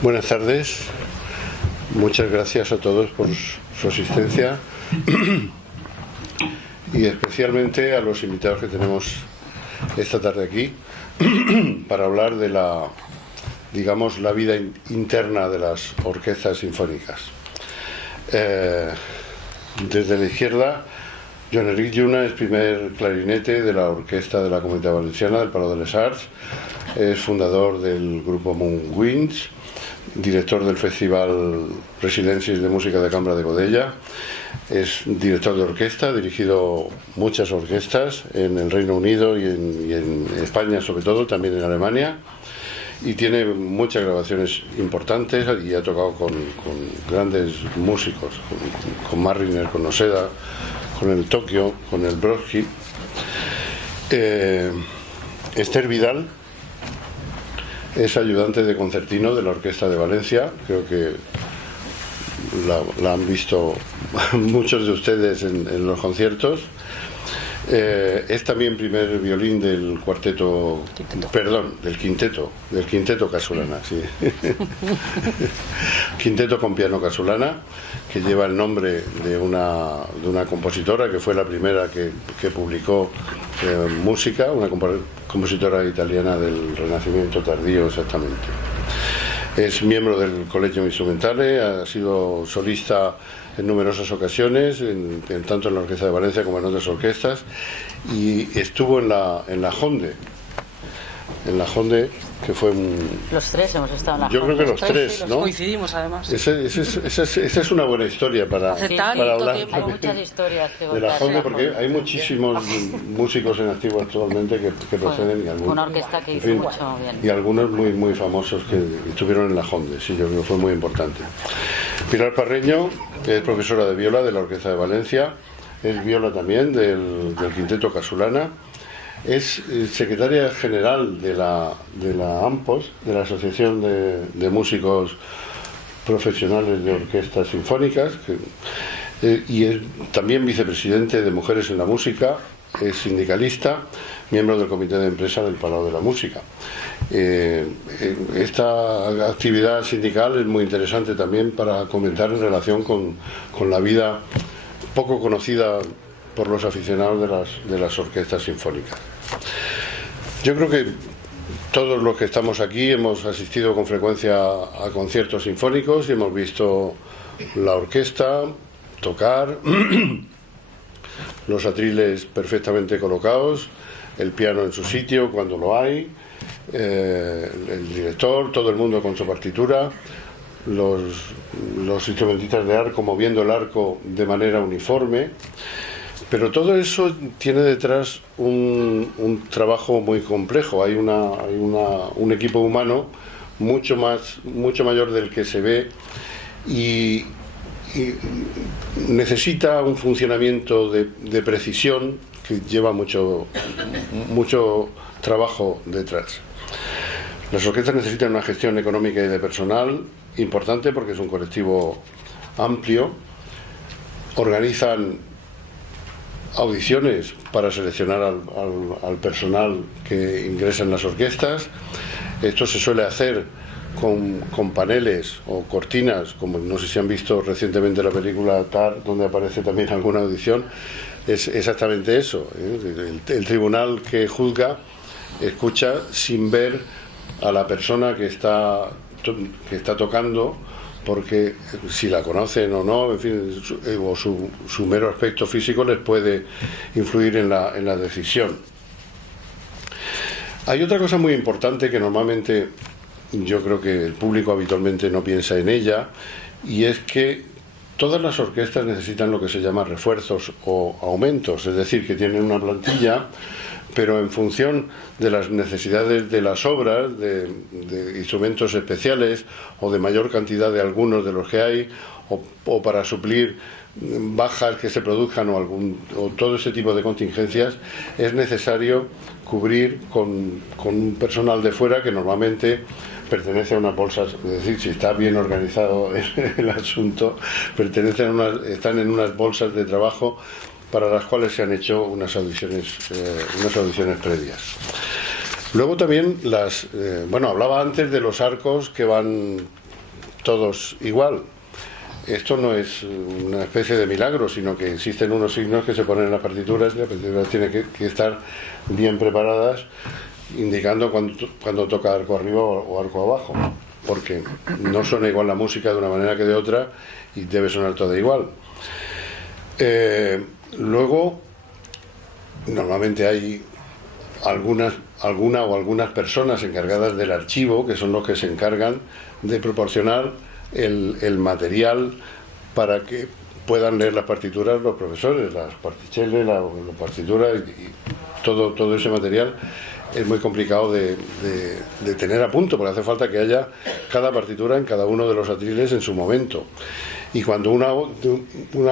Buenas tardes, muchas gracias a todos por su asistencia y especialmente a los invitados que tenemos esta tarde aquí para hablar de la vida interna de las orquestas sinfónicas. Desde la izquierda, Joan-Enric Lluna es primer clarinete de la Orquesta de la Comunitat Valenciana del Palau de les Arts, es fundador del grupo Moon Winds, director del Festival Residències de Música de Cambra de Godella, es director de orquesta, ha dirigido muchas orquestas en el Reino Unido y en España, sobre todo, también en Alemania, y tiene muchas grabaciones importantes y ha tocado con grandes músicos, con Marriner, con Noseda, con el Tokio, con el Brodsky. Esther Vidal es ayudante de concertino de la Orquesta de Valencia, creo que la han visto muchos de ustedes en los conciertos. Es también primer violín del cuarteto, del quinteto Casulana, sí. Quinteto con piano Casulana, que lleva el nombre de una compositora que fue la primera que publicó música, una compositora italiana del Renacimiento tardío exactamente. Es miembro del Collegium Instrumentale, ha sido solista en numerosas ocasiones, tanto en la Orquesta de Valencia como en otras orquestas, y estuvo en la Honde, que fue Los tres hemos estado en la Yo Honde. creo que los tres, ¿no? Coincidimos además. Esa es una buena historia para hablar Hay muchas historias que de la contar Honde, porque hay muchísimos músicos en activo actualmente que proceden y algunos, una orquesta que hizo en fin, mucho bien. y algunos muy famosos que estuvieron en la Honde, sí, yo creo que fue muy importante. Pilar Parreño es profesora de viola de la Orquesta de Valencia, es viola también del Quinteto Casulana, es secretaria general de la AMPOS, de la Asociación de Músicos Profesionales de Orquestas Sinfónicas, y es también vicepresidente de Mujeres en la Música, es sindicalista, miembro del Comité de Empresa del Palau de la Música. Esta actividad sindical es muy interesante también para comentar en relación con la vida poco conocida por los aficionados de las orquestas sinfónicas. Yo creo que todos los que estamos aquí hemos asistido con frecuencia a conciertos sinfónicos y hemos visto la orquesta tocar, los atriles perfectamente colocados, el piano en su sitio cuando lo hay, el director, todo el mundo con su partitura, los instrumentistas de arco moviendo el arco de manera uniforme. Pero todo eso tiene detrás un trabajo muy complejo. Hay un equipo humano mucho mayor del que se ve y necesita un funcionamiento de precisión que lleva mucho trabajo detrás. Las orquestas necesitan una gestión económica y de personal importante porque es un colectivo amplio. Organizan audiciones para seleccionar al personal que ingresa en las orquestas. Esto se suele hacer con paneles o cortinas, como no sé si han visto recientemente la película Tar, donde aparece también alguna audición. Es exactamente eso, ¿eh? El tribunal que juzga escucha sin ver a la persona que está tocando, porque si la conocen o no, en fin, o su mero aspecto físico les puede influir en la decisión. Hay otra cosa muy importante que normalmente yo creo que el público habitualmente no piensa en ella, y es que todas las orquestas necesitan lo que se llama refuerzos o aumentos, es decir, que tienen una plantilla, pero en función de las necesidades de las obras, de instrumentos especiales o de mayor cantidad de algunos de los que hay, o para suplir bajas que se produzcan o todo ese tipo de contingencias, es necesario cubrir con un personal de fuera que normalmente pertenece a unas bolsas, es decir, si está bien organizado el asunto, están en unas bolsas de trabajo para las cuales se han hecho unas audiciones previas. Luego también hablaba antes de los arcos que van todos igual. Esto no es una especie de milagro, sino que existen unos signos que se ponen en las partituras y las partituras tienen que estar bien preparadas, indicando cuando toca arco arriba o arco abajo, porque no suena igual la música de una manera que de otra y debe sonar toda igual. Luego, normalmente hay algunas personas encargadas del archivo, que son los que se encargan de proporcionar el material para que puedan leer las partituras los profesores, las particheles, las partituras y todo ese material. Es muy complicado de tener a punto, porque hace falta que haya cada partitura en cada uno de los atriles en su momento. Y cuando una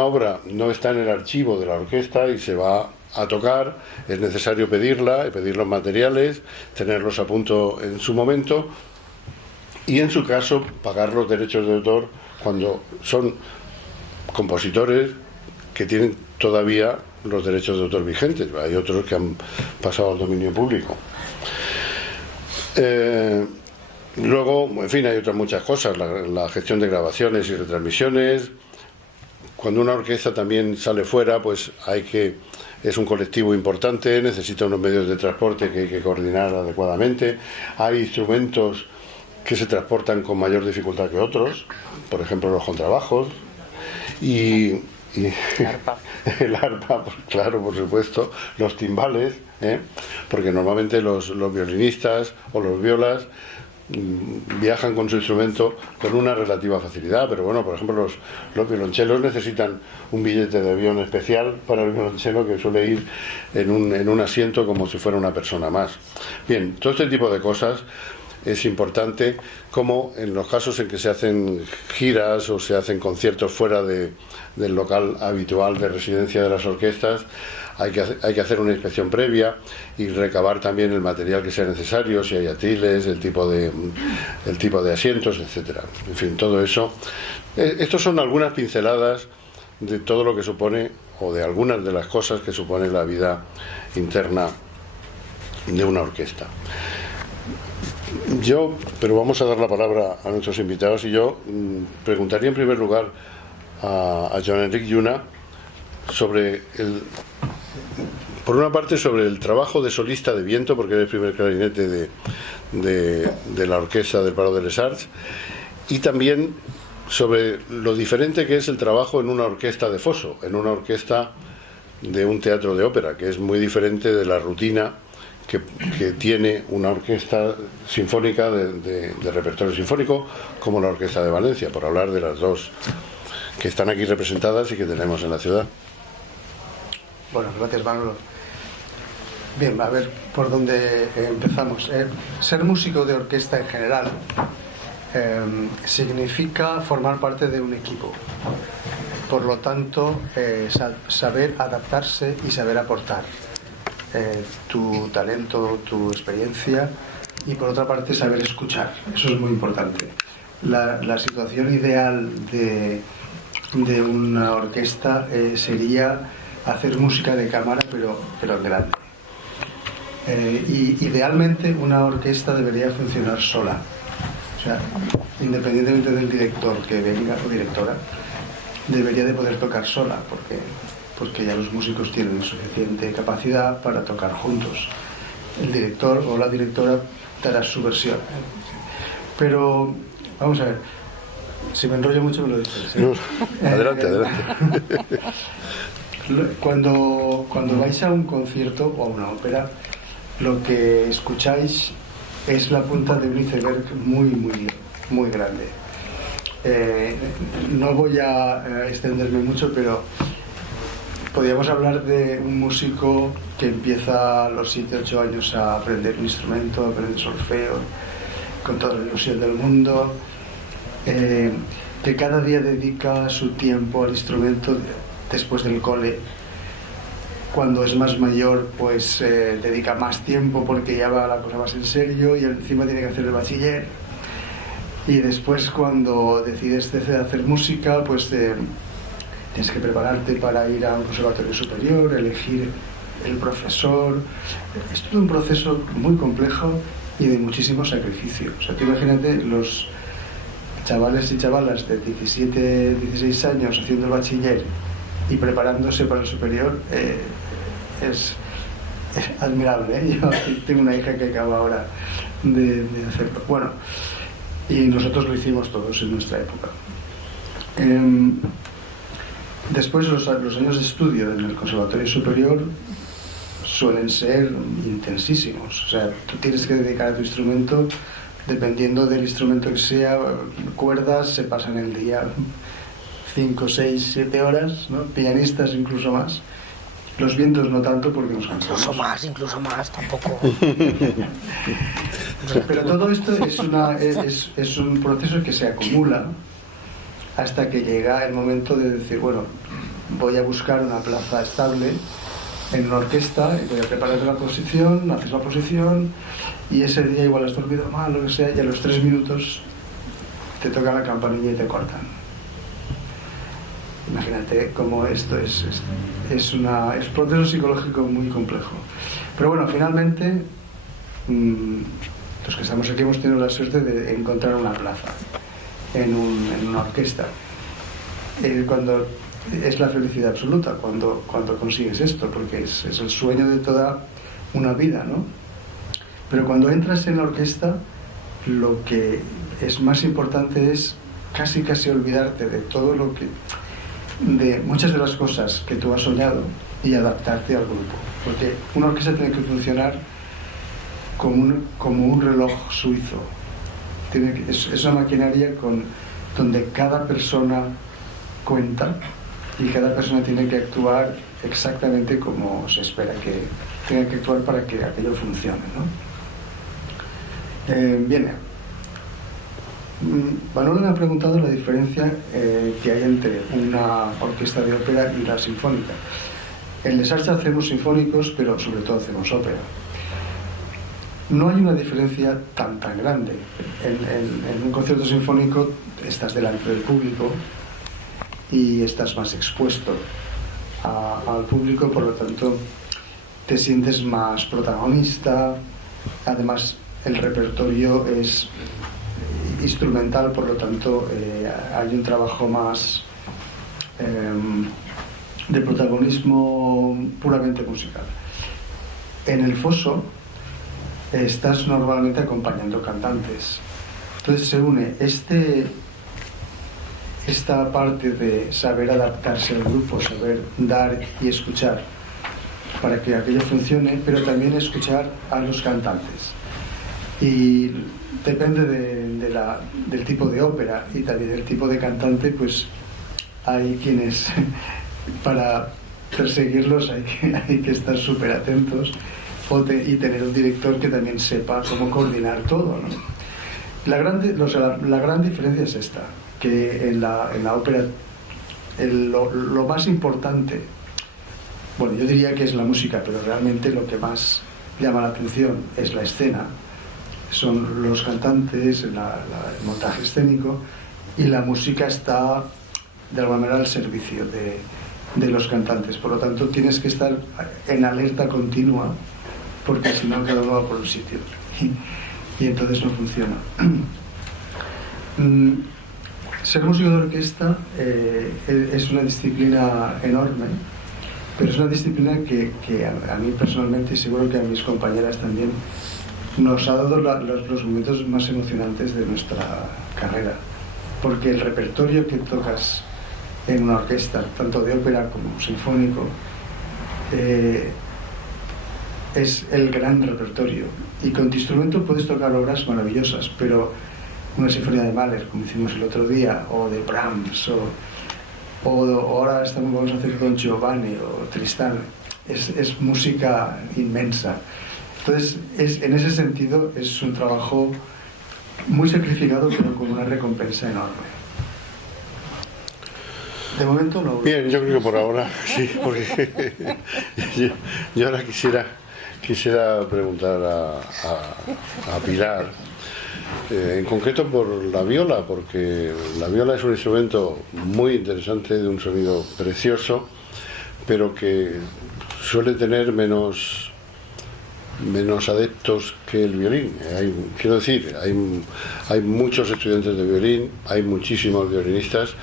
obra no está en el archivo de la orquesta y se va a tocar, es necesario pedir los materiales, tenerlos a punto en su momento y, en su caso, pagar los derechos de autor cuando son compositores que tienen todavía los derechos de autor vigentes. Hay otros que han pasado al dominio público. Luego, en fin, hay otras muchas cosas, la gestión de grabaciones y retransmisiones. Cuando una orquesta también sale fuera, pues es un colectivo importante, necesita unos medios de transporte que hay que coordinar adecuadamente. Hay instrumentos que se transportan con mayor dificultad que otros, por ejemplo los contrabajos y el arpa, pues, claro, por supuesto, los timbales, porque normalmente los violinistas o los violas viajan con su instrumento con una relativa facilidad, pero bueno, por ejemplo los violonchelos necesitan un billete de avión especial para el violonchelo, que suele ir en un asiento como si fuera una persona más. Bien, todo este tipo de cosas es importante, como en los casos en que se hacen giras o se hacen conciertos fuera del local habitual de residencia de las orquestas. Hay que hacer una inspección previa y recabar también el material que sea necesario, si hay atriles, el tipo de asientos, etcétera. En fin, todo eso. Estos son algunas pinceladas de todo lo que supone, o de algunas de las cosas que supone la vida interna de una orquesta. Pero vamos a dar la palabra a nuestros invitados, y yo preguntaría en primer lugar a Joan-Enric Lluna por una parte sobre el trabajo de solista de viento, porque era el primer clarinete de la orquesta del Palau de les Arts, y también sobre lo diferente que es el trabajo en una orquesta de foso, en una orquesta de un teatro de ópera, que es muy diferente de la rutina que tiene una orquesta sinfónica de repertorio sinfónico, como la Orquesta de Valencia, por hablar de las dos que están aquí representadas y que tenemos en la ciudad. Bueno, gracias, Manolo. Bien, a ver por dónde empezamos. Ser músico de orquesta en general significa formar parte de un equipo. Por lo tanto, saber adaptarse y saber aportar tu talento, tu experiencia, y por otra parte saber escuchar. Eso es muy importante. La situación ideal de una orquesta sería hacer música de cámara, pero grande. Y idealmente una orquesta debería funcionar sola. O sea, independientemente del director que venga o directora, debería de poder tocar sola, porque ya los músicos tienen suficiente capacidad para tocar juntos. El director o la directora dará su versión. Pero, vamos a ver, si me enrollo mucho me lo dices, ¿sí? No, adelante. Cuando vais a un concierto o a una ópera, lo que escucháis es la punta de un iceberg muy grande. No voy a extenderme mucho, pero podríamos hablar de un músico que empieza a los 7-8 años a aprender un instrumento, a aprender solfeo, con toda la ilusión del mundo, que cada día dedica su tiempo al instrumento después del cole. Cuando es más mayor, pues dedica más tiempo porque ya va la cosa más en serio y encima tiene que hacer el bachiller. Y después, cuando decides hacer música, pues tienes que prepararte para ir a un conservatorio superior, elegir el profesor. Es todo un proceso muy complejo y de muchísimo sacrificio. O sea, tú imagínate chavales y chavalas de 17, 16 años haciendo el bachiller y preparándose para el superior, es admirable, ¿eh? Yo tengo una hija que acaba ahora de hacerlo. Bueno, y nosotros lo hicimos todos en nuestra época. Después los años de estudio en el Conservatorio Superior suelen ser intensísimos. O sea, tú tienes que dedicar a tu instrumento, dependiendo del instrumento que sea, cuerdas se pasan el día 5, 6, 7 horas, ¿no? Pianistas incluso más. Los vientos no tanto porque nos cansamos. Incluso más, tampoco. Pero todo esto es un proceso que se acumula hasta que llega el momento de decir, bueno, voy a buscar una plaza estable en una orquesta y voy a preparar la posición, haces la posición y ese día igual has dormido mal, lo que sea, y a los 3 minutos te toca la campanilla y te cortan. Imagínate cómo esto es un proceso psicológico muy complejo. Pero bueno, finalmente los que estamos aquí hemos tenido la suerte de encontrar una plaza en una orquesta. Cuando es la felicidad absoluta cuando consigues esto, porque es el sueño de toda una vida, ¿no? Pero cuando entras en la orquesta, lo que es más importante es casi olvidarte de todo lo que, de muchas de las cosas que tú has soñado y adaptarte al grupo, porque una orquesta tiene que funcionar como un reloj suizo. Es una maquinaria donde cada persona cuenta y cada persona tiene que actuar exactamente como se espera que tenga que actuar para que aquello funcione, ¿no? Bien, Manolo me ha preguntado la diferencia que hay entre una orquesta de ópera y la sinfónica. En Les Arts hacemos sinfónicos, pero sobre todo hacemos ópera. No hay una diferencia tan grande. En un concierto sinfónico estás delante del público y estás más expuesto al público, por lo tanto te sientes más protagonista. Además, el repertorio es instrumental, por lo tanto hay un trabajo más de protagonismo puramente musical. En el foso estás normalmente acompañando cantantes, entonces se une esta parte de saber adaptarse al grupo, saber dar y escuchar para que aquello funcione, pero también escuchar a los cantantes. Y depende del tipo de ópera y también del tipo de cantante, pues hay quienes para perseguirlos hay que estar súper atentos y tener un director que también sepa cómo coordinar todo, ¿no? La gran diferencia es esta, que en la ópera lo más importante, bueno, yo diría que es la música, pero realmente lo que más llama la atención es la escena, son los cantantes, el montaje escénico, y la música está de alguna manera al servicio de los cantantes. Por lo tanto, tienes que estar en alerta continua, porque si no cada uno va por un sitio y entonces no funciona. Ser músico de orquesta es una disciplina enorme, pero es una disciplina que a mí personalmente, y seguro que a mis compañeras también, nos ha dado los momentos más emocionantes de nuestra carrera, porque el repertorio que tocas en una orquesta, tanto de ópera como sinfónico, es el gran repertorio, y con tu instrumento puedes tocar obras maravillosas, pero una sinfonía de Mahler, como hicimos el otro día, o de Brahms, o ahora vamos a hacer Don Giovanni o Tristán, es música inmensa. Entonces, en ese sentido, es un trabajo muy sacrificado, pero con una recompensa enorme. De momento no. Bien, yo creo que por ahora sí, porque yo ahora quisiera preguntar a Pilar, en concreto por la viola, porque la viola es un instrumento muy interesante, de un sonido precioso, pero que suele tener menos menos adeptos que el violín. Quiero decir, hay muchos estudiantes de violín, hay muchísimos violinistas,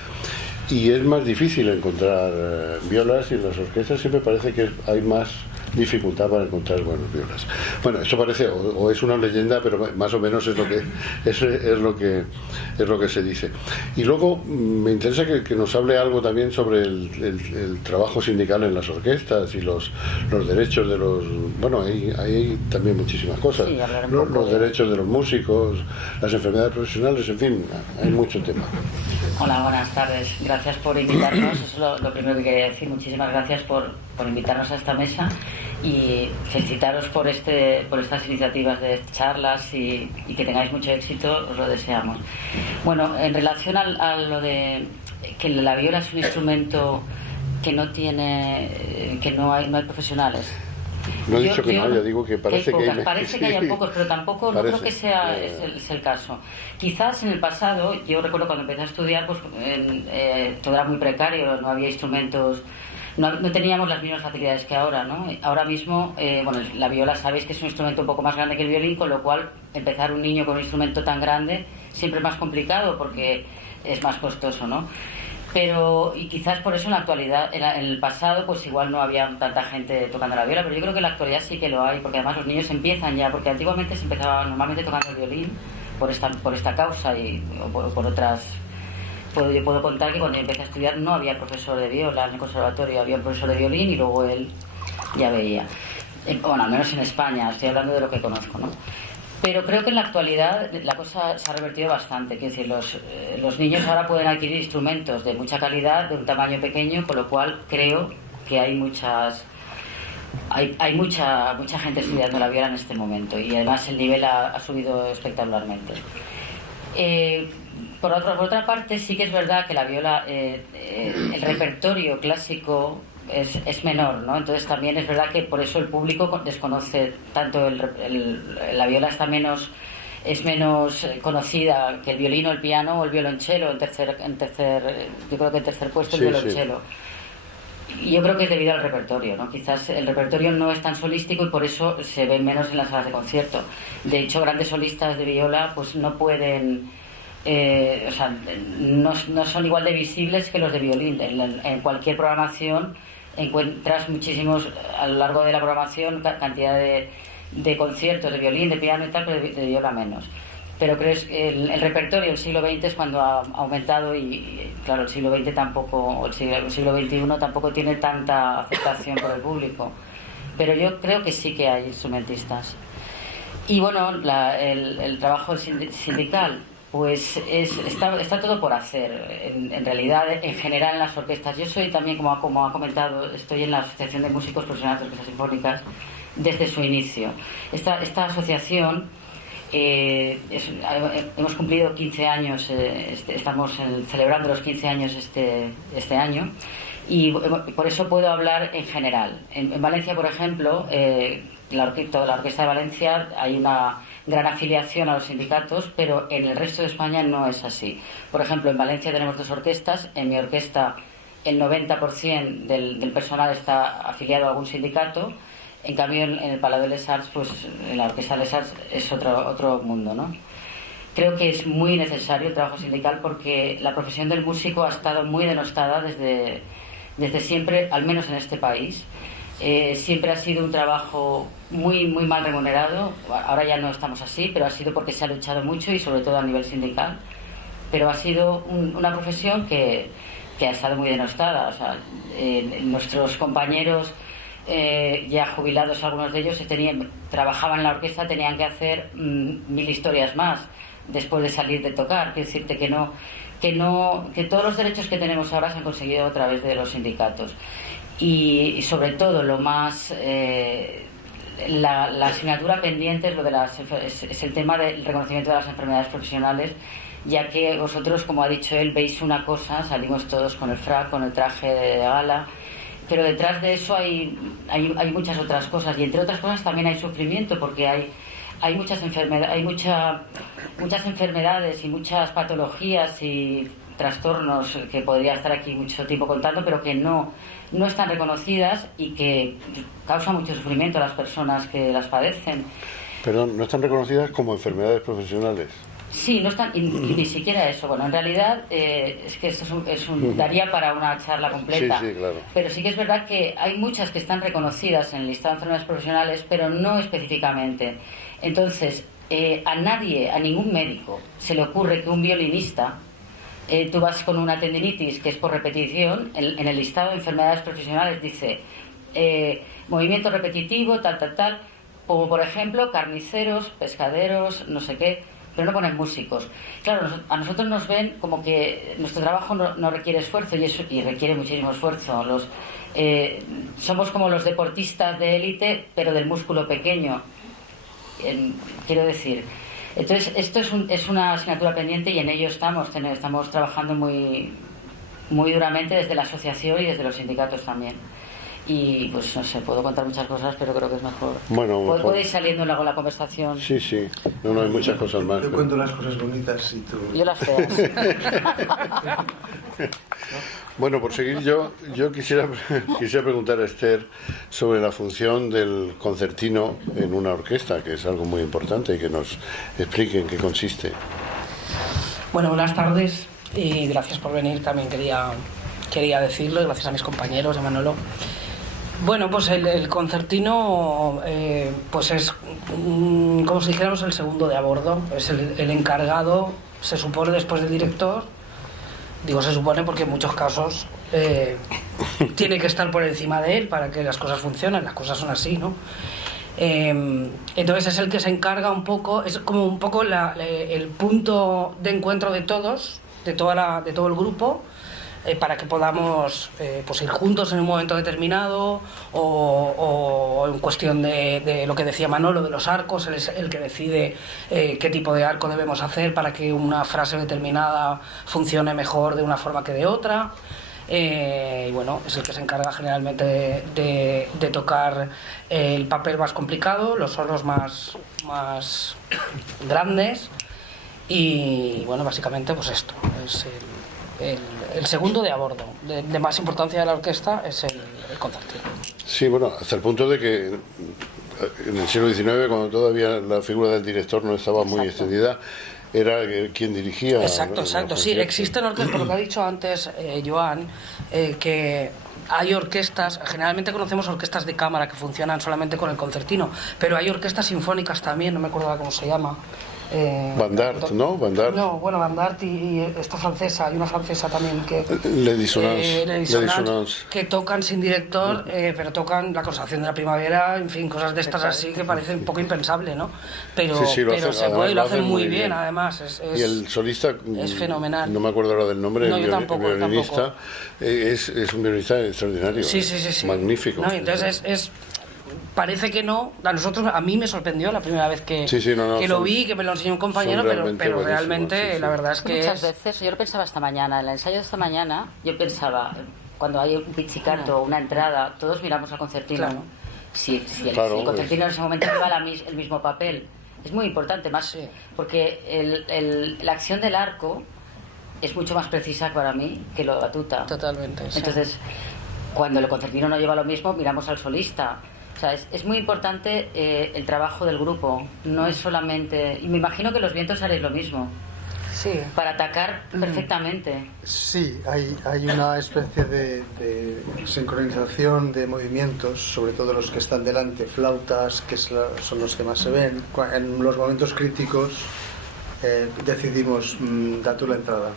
y es más difícil encontrar violas, y en las orquestas siempre parece que hay más dificultad para encontrar buenos violas. Bueno, esto parece o es una leyenda, pero más o menos es lo que se dice. Y luego me interesa que nos hable algo también sobre el trabajo sindical en las orquestas y los derechos de los... Bueno, hay también muchísimas cosas. Sí, los derechos de los músicos, las enfermedades profesionales, en fin, hay mucho tema. Hola, buenas tardes. Gracias por invitarnos. Eso es lo primero que quería decir. Muchísimas gracias por invitarnos a esta mesa y felicitaros por estas iniciativas de charlas y que tengáis mucho éxito. Os lo deseamos. Bueno, en relación a lo de que la viola es un instrumento que no hay profesionales. No he dicho que no haya, digo que parece que hay... Parece que haya pocos, pero tampoco no creo que sea es el caso. Quizás en el pasado, yo recuerdo cuando empecé a estudiar, pues todo era muy precario, no había instrumentos, no teníamos las mismas facilidades que ahora, ¿no? Ahora mismo, bueno, la viola sabéis que es un instrumento un poco más grande que el violín, con lo cual empezar un niño con un instrumento tan grande siempre es más complicado porque es más costoso, ¿no? Y quizás por eso en la actualidad, en el pasado, pues igual no había tanta gente tocando la viola, pero yo creo que en la actualidad sí que lo hay, porque además los niños empiezan ya, porque antiguamente se empezaba normalmente tocando el violín por esta causa o por otras. Yo puedo contar que cuando yo empecé a estudiar no había profesor de viola en el conservatorio, había un profesor de violín y luego él ya veía. Bueno, al menos en España, estoy hablando de lo que conozco, ¿no? Pero creo que en la actualidad la cosa se ha revertido bastante. Quiero decir, los niños ahora pueden adquirir instrumentos de mucha calidad, de un tamaño pequeño, con lo cual creo que hay mucha gente estudiando la viola en este momento y además el nivel ha subido espectacularmente. Por otra parte, sí que es verdad que la viola, el repertorio clásico es menor, ¿no? Entonces también es verdad que por eso el público desconoce tanto la viola es menos conocida que el violín o el piano o el violonchelo yo creo que en tercer puesto el violonchelo. Y yo creo que es debido al repertorio, ¿no? Quizás el repertorio no es tan solístico y por eso se ve menos en las salas de concierto. De hecho, grandes solistas de viola pues no pueden no son igual de visibles que los de violín. En cualquier programación encuentras muchísimos, a lo largo de la programación, cantidad de conciertos de violín, de piano y tal, pero de viola menos. Pero creo que el repertorio del siglo XX es cuando ha aumentado y claro, el siglo XX tampoco, o el siglo XXI tampoco tiene tanta aceptación por el público. Pero yo creo que sí que hay instrumentistas. Y bueno, el trabajo sindical, pues está todo por hacer. En realidad, en general en las orquestas. Yo soy también, como ha comentado, estoy en la Asociación de Músicos Profesionales de Orquestas Sinfónicas desde su inicio. Esta asociación, hemos cumplido 15 años, estamos celebrando los 15 años este año, y por eso puedo hablar en general. En Valencia, por ejemplo, toda la Orquesta de Valencia hay una gran afiliación a los sindicatos, pero en el resto de España no es así. Por ejemplo, en Valencia tenemos 2 orquestas. En mi orquesta el 90% del personal está afiliado a algún sindicato. En cambio, en el Palau de les Arts, pues en la Orquesta de les Arts es otro mundo, ¿no? Creo que es muy necesario el trabajo sindical porque la profesión del músico ha estado muy denostada desde siempre, al menos en este país. Siempre ha sido un trabajo muy mal remunerado. Ahora ya no estamos así, pero ha sido porque se ha luchado mucho y sobre todo a nivel sindical. Pero ha sido una profesión que ha estado muy denostada. O sea, nuestros compañeros ya jubilados, algunos de ellos trabajaban en la orquesta, tenían que hacer 1000 historias más después de salir de tocar. Quiero decirte que todos los derechos que tenemos ahora se han conseguido a través de los sindicatos. Y sobre todo lo más la asignatura pendiente es el tema del reconocimiento de las enfermedades profesionales, ya que vosotros, como ha dicho él, veis una cosa, salimos todos con el frac, con el traje de gala, pero detrás de eso hay muchas otras cosas, y entre otras cosas también hay sufrimiento, porque hay muchas enfermedades y muchas patologías y trastornos que podría estar aquí mucho tiempo contando, pero que no están reconocidas y que causan mucho sufrimiento a las personas que las padecen. Perdón, ¿no están reconocidas como enfermedades profesionales? Sí, no están, y ni siquiera eso. Bueno, en realidad es que esto daría para una charla completa. Sí, claro. Pero sí que es verdad que hay muchas que están reconocidas en el listado de enfermedades profesionales, pero no específicamente. Entonces, a nadie, a ningún médico, se le ocurre que un violinista, tú vas con una tendinitis que es por repetición, en el listado de enfermedades profesionales dice movimiento repetitivo, tal, como por ejemplo carniceros, pescaderos, no sé qué, pero no ponen músicos. Claro, a nosotros nos ven como que nuestro trabajo no requiere esfuerzo y requiere muchísimo esfuerzo. Somos como los deportistas de élite, pero del músculo pequeño. Quiero decir, entonces esto es una asignatura pendiente y en ello estamos trabajando muy duramente desde la asociación y desde los sindicatos también. Y pues no sé, puedo contar muchas cosas, pero creo que es mejor. Bueno, puede ir saliendo luego la conversación. Sí, no hay muchas cosas más. Yo cuento las cosas bonitas y tú... Yo las feas. Bueno, por seguir yo quisiera preguntar a Esther sobre la función del concertino en una orquesta, que es algo muy importante, y que nos explique en qué consiste. Bueno, buenas tardes y gracias por venir. También quería decirlo, y gracias a mis compañeros, a Manolo. Bueno, pues el concertino pues es, como si dijéramos, el segundo de a bordo. Es el encargado, se supone, después del director. Digo se supone porque en muchos casos tiene que estar por encima de él para que las cosas funcionen. Las cosas son así, ¿no? Entonces es el que se encarga un poco, es como un poco el punto de encuentro de todos, de todo el grupo, para que podamos pues ir juntos en un momento determinado o en cuestión de lo que decía Manolo, de los arcos. Él es el que decide qué tipo de arco debemos hacer para que una frase determinada funcione mejor de una forma que de otra. Y bueno, es el que se encarga generalmente de tocar el papel más complicado, los solos más grandes. Y bueno, básicamente pues esto es el segundo de a bordo, de más importancia de la orquesta es el concertino. Sí, bueno, hasta el punto de que en el siglo XIX, cuando todavía la figura del director no estaba muy extendida, era quien dirigía. Exacto. Sí, existen orquestas, por lo que ha dicho antes Joan, que hay orquestas, generalmente conocemos orquestas de cámara que funcionan solamente con el concertino, pero hay orquestas sinfónicas también, no me acuerdo cómo se llama. Van Dart, ¿no? Van Dart. No, bueno, Van Dart y esta francesa, hay una francesa también que... Le Dissonance, que tocan sin director, pero tocan La Consagración de la Primavera, en fin, cosas de estas así que parecen un poco impensable, ¿no? Pero, sí, pero se puede y lo hacen muy bien, además. Y el solista... Es fenomenal. No me acuerdo ahora del nombre, no, el violinista. Es un violinista extraordinario. Sí. Magnífico. No, entonces parece que no, a mí me sorprendió la primera vez que lo vi, que me lo enseñó un compañero, pero realmente la verdad es que muchas veces, yo lo pensaba esta mañana, en el ensayo de esta mañana, yo pensaba, cuando hay un pizzicato o una entrada, todos miramos al concertino, claro. ¿no? Si el concertino en ese momento lleva el mismo papel, es muy importante, más porque la acción del arco es mucho más precisa para mí que la batuta. Totalmente. Entonces, cuando el concertino no lleva lo mismo, miramos al solista. O sea, es muy importante el trabajo del grupo. No es solamente... Y me imagino que los vientos haréis lo mismo. Sí. Para atacar perfectamente. Sí, hay una especie de sincronización de movimientos, sobre todo los que están delante, flautas, que son los que más se ven. En los momentos críticos decidimos, da tú la entrada.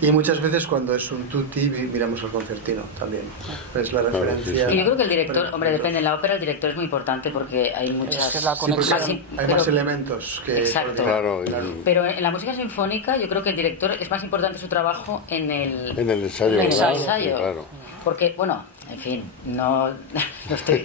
Y muchas veces cuando es un tutti miramos al concertino también, es la referencia. Y yo creo que el director, hombre, depende, en la ópera el director es muy importante porque hay muchas... Es la conexión. Hay más elementos que... Exacto. Claro. Pero en la música sinfónica yo creo que el director es más importante su trabajo en el ensayo. Claro. Porque, bueno, en fin, no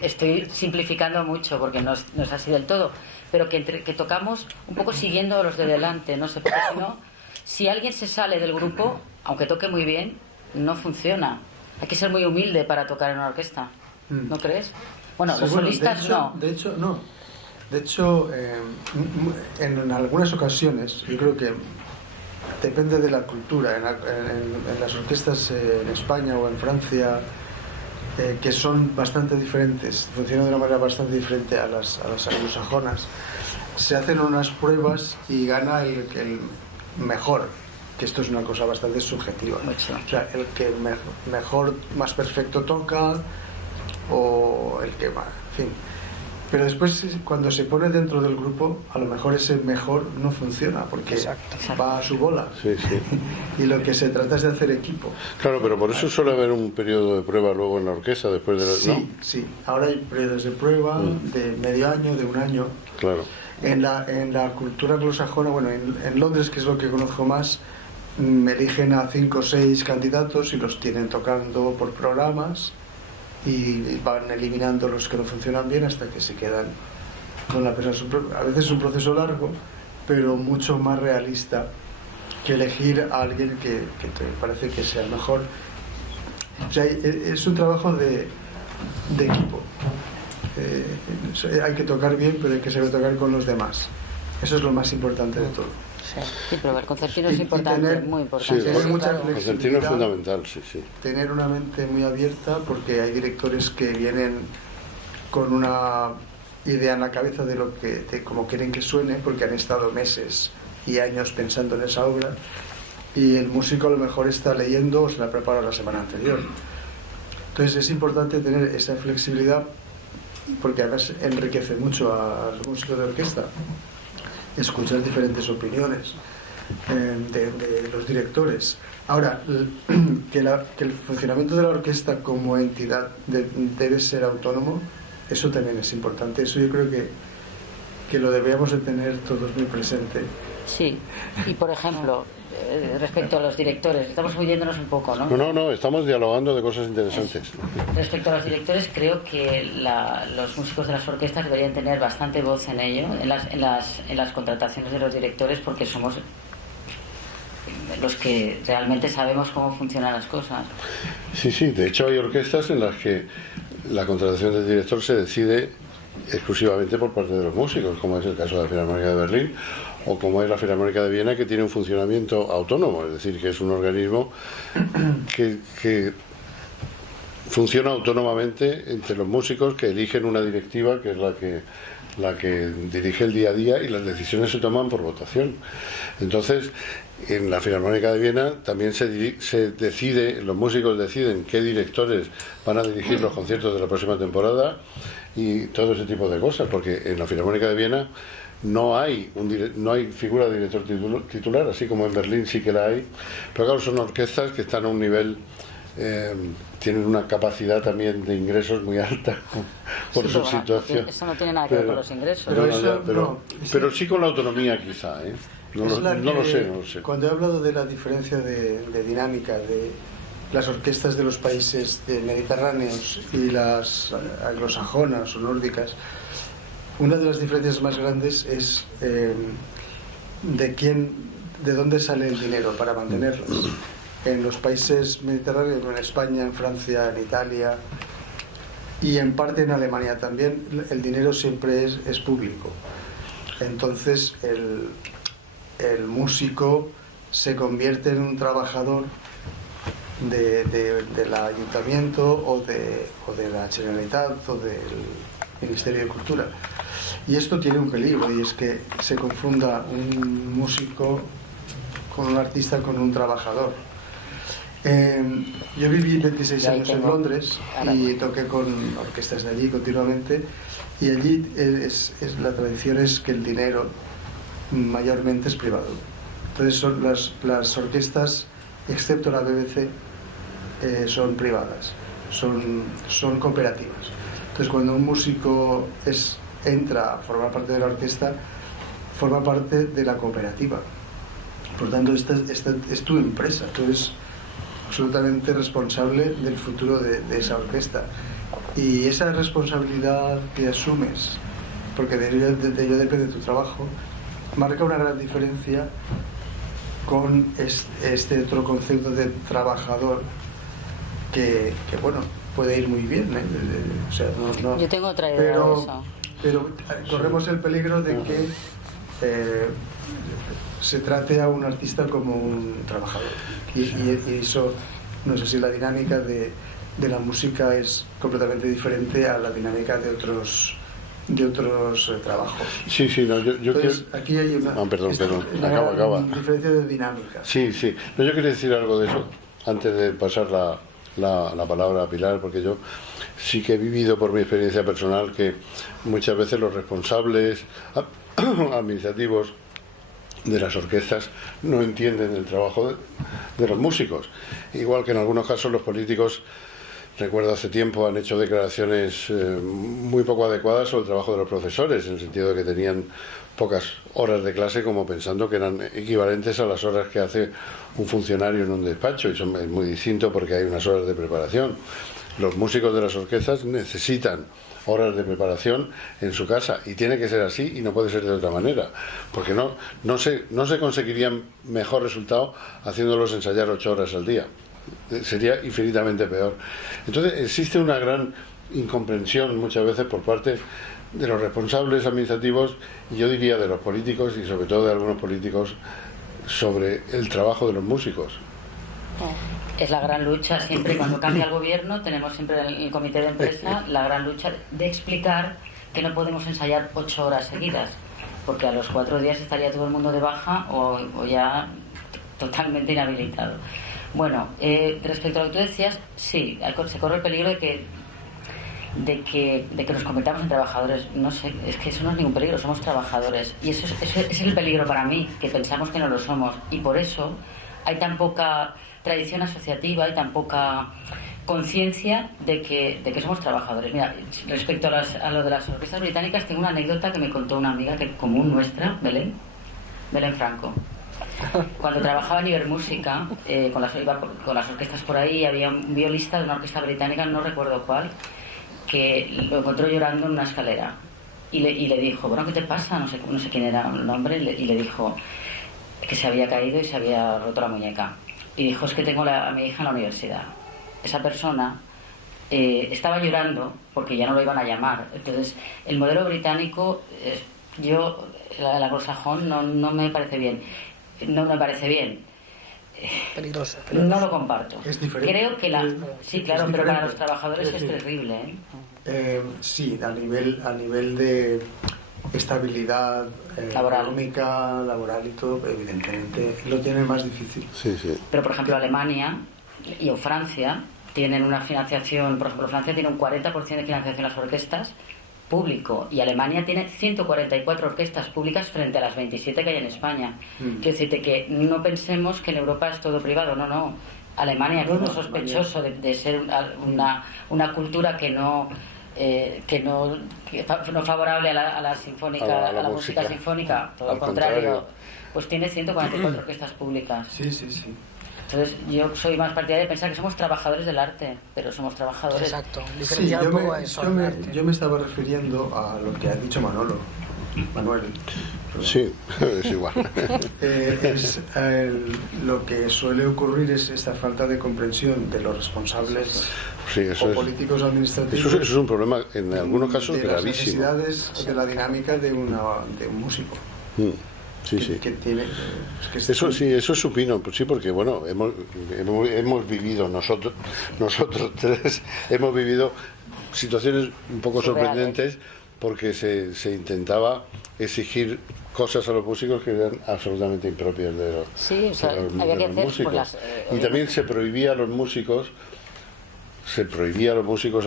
estoy simplificando mucho porque no es así del todo, pero que tocamos un poco siguiendo a los de delante, no sé, porque si no... Si alguien se sale del grupo, aunque toque muy bien, no funciona. Hay que ser muy humilde para tocar en una orquesta, ¿no crees? Bueno, sí, los solistas no. De hecho, no. De hecho, en algunas ocasiones, yo creo que depende de la cultura. En las orquestas en España o en Francia, que son bastante diferentes, funcionan de una manera bastante diferente a las anglosajonas, se hacen unas pruebas y gana el mejor, que esto es una cosa bastante subjetiva. Mucho. O sea, el que mejor, más perfecto toca, o el que más, en fin. Pero después, cuando se pone dentro del grupo, a lo mejor ese mejor no funciona, porque Exacto. va a su bola. Sí, sí. Y lo que se trata es de hacer equipo. Claro, pero por eso suele haber un periodo de prueba luego en la orquesta después de la... Sí, ¿no? sí. Ahora hay periodos de prueba de medio año, de un año. Claro. En la cultura anglosajona, bueno, en Londres, que es lo que conozco más, eligen a 5 o 6 candidatos y los tienen tocando por programas y van eliminando los que no funcionan bien hasta que se quedan con la persona. A veces es un proceso largo, pero mucho más realista que elegir a alguien que te parece que sea el mejor. O sea, es un trabajo de equipo. Hay que tocar bien, pero hay que saber tocar con los demás. Eso es lo más importante de todo. Sí, pero el concertino es importante, tener- muy importante. Sí, tener mucha claro. El concertino es flexibilidad, fundamental, sí, sí. tener una mente muy abierta, porque hay directores que vienen con una idea en la cabeza de cómo quieren que suene, porque han estado meses y años pensando en esa obra, y el músico a lo mejor está leyendo o se la preparó la semana anterior. Entonces es importante tener esa flexibilidad, porque además enriquece mucho a los músicos de orquesta escuchar diferentes opiniones de los directores. Ahora, que el funcionamiento de la orquesta como entidad debe ser autónomo, eso también es importante. Eso yo creo que lo deberíamos de tener todos muy presente. Sí, y por ejemplo, respecto a los directores, estamos huyéndonos un poco, ¿no? No, estamos dialogando de cosas interesantes. Respecto a los directores, creo que los músicos de las orquestas deberían tener bastante voz en ello, en las contrataciones de los directores, porque somos los que realmente sabemos cómo funcionan las cosas. Sí, de hecho hay orquestas en las que la contratación del director se decide exclusivamente por parte de los músicos, como es el caso de la Filarmónica de Berlín o como es la Filarmónica de Viena, que tiene un funcionamiento autónomo, es decir, que es un organismo que funciona autónomamente entre los músicos, que eligen una directiva que es la que dirige el día a día, y las decisiones se toman por votación. Entonces, en la Filarmónica de Viena también se decide, los músicos deciden qué directores van a dirigir los conciertos de la próxima temporada y todo ese tipo de cosas, porque en la Filarmónica de Viena no hay figura de director titular, así como en Berlín sí que la hay, pero claro, son orquestas que están a un nivel, tienen una capacidad también de ingresos muy alta por Sí, su pero situación. eso no tiene nada que ver con los ingresos. Pero Sí con la autonomía quizá, ¿eh? No lo sé. Cuando he hablado de la diferencia de dinámica de las orquestas de los países mediterráneos y las anglosajonas o nórdicas, una de las diferencias más grandes es de dónde sale el dinero para mantenerlas. En los países mediterráneos, en España, en Francia, en Italia y en parte en Alemania también, el dinero siempre es público. Entonces el músico se convierte en un trabajador del ayuntamiento o de la Generalitat o del Ministerio de Cultura. Y esto tiene un peligro, y es que se confunda un músico con un artista con un trabajador. Yo viví 26 años en Londres y toqué con orquestas de allí continuamente, y allí la tradición es que el dinero mayormente es privado. Entonces son las orquestas, excepto la BBC, son privadas, son cooperativas. Entonces cuando un músico entra a formar parte de la orquesta, forma parte de la cooperativa. Por tanto, esta es tu empresa, tú eres absolutamente responsable del futuro de esa orquesta. Y esa responsabilidad que asumes, porque de ello depende tu trabajo, marca una gran diferencia con este otro concepto de trabajador que bueno, puede ir muy bien, ¿eh? O sea, Yo tengo otra idea de eso. pero corremos el peligro de que se trate a un artista como un trabajador. Y eso, no sé si la dinámica de la música es completamente diferente a la dinámica de otros trabajos. Sí, no, yo Entonces, quiero... aquí hay una perdón, acaba. diferencia de dinámica. Sí, no, yo quería decir algo de eso antes de pasar la palabra a Pilar, porque yo sí que he vivido por mi experiencia personal que muchas veces los responsables administrativos de las orquestas no entienden el trabajo de los músicos, igual que en algunos casos los políticos, recuerdo hace tiempo, han hecho declaraciones muy poco adecuadas sobre el trabajo de los profesores, en el sentido de que tenían pocas horas de clase, como pensando que eran equivalentes a las horas que hace un funcionario en un despacho, y eso es muy distinto porque hay unas horas de preparación. Los músicos de las orquestas necesitan horas de preparación en su casa, y tiene que ser así y no puede ser de otra manera, porque no se conseguirían mejor resultado haciéndolos ensayar 8 horas al día. Sería infinitamente peor. Entonces existe una gran incomprensión muchas veces por parte de los responsables administrativos, y yo diría de los políticos, y sobre todo de algunos políticos, sobre el trabajo de los músicos. Es la gran lucha siempre, cuando cambia el gobierno, tenemos siempre en el comité de empresa la gran lucha de explicar que no podemos ensayar 8 horas seguidas, porque a los 4 días estaría todo el mundo de baja o ya totalmente inhabilitado. Bueno, respecto a lo que tú decías, sí, se corre el peligro de que nos convirtamos en trabajadores. No sé, es que eso no es ningún peligro, somos trabajadores, y eso es el peligro para mí, que pensamos que no lo somos, y por eso hay tan poca tradición asociativa y tan poca conciencia de que somos trabajadores. Mira, respecto a lo de las orquestas británicas, tengo una anécdota que me contó una amiga común nuestra, Belén Franco. Cuando trabajaba en Ibermúsica, con las orquestas por ahí, había un violista de una orquesta británica, no recuerdo cuál, que lo encontró llorando en una escalera y le dijo, bueno, ¿qué te pasa? No sé quién era el nombre, y le dijo que se había caído y se había roto la muñeca, y dijo, es que tengo a mi hija en la universidad. Esa persona estaba llorando porque ya no lo iban a llamar. Entonces el modelo británico, el anglosajón no me parece bien. No me parece bien. Peligroso. No lo comparto. Es diferente. Creo que sí, claro, pero para los trabajadores es terrible, sí, a nivel de estabilidad económica, laboral y todo, evidentemente lo tienen más difícil. Sí. Pero por ejemplo Alemania o Francia tienen una financiación, por ejemplo Francia tiene un 40% de financiación a las orquestas público, y Alemania tiene 144 orquestas públicas frente a las 27 que hay en España. Quiero decirte que no pensemos que en Europa es todo privado, no. Alemania, que es sospechoso de ser una cultura que no favorable a la sinfónica, a la música sinfónica, todo lo contrario, pues tiene 144 orquestas públicas. Sí. Entonces yo soy más partidaria de pensar que somos trabajadores del arte, pero somos trabajadores. Exacto. Sí, yo me estaba refiriendo a lo que ha dicho Manuel. Sí, es igual. Lo que suele ocurrir es esta falta de comprensión de los responsables políticos administrativos. Eso es un problema en algunos casos de gravísimo. Las necesidades de la dinámica de un músico. Sí. Que tiene, eso es supino, pues sí, porque bueno, hemos vivido nosotros tres, hemos vivido situaciones un poco sorprendentes, porque se intentaba exigir cosas a los músicos que eran absolutamente impropias de los, había que hacer músicos. Y también se prohibía a los músicos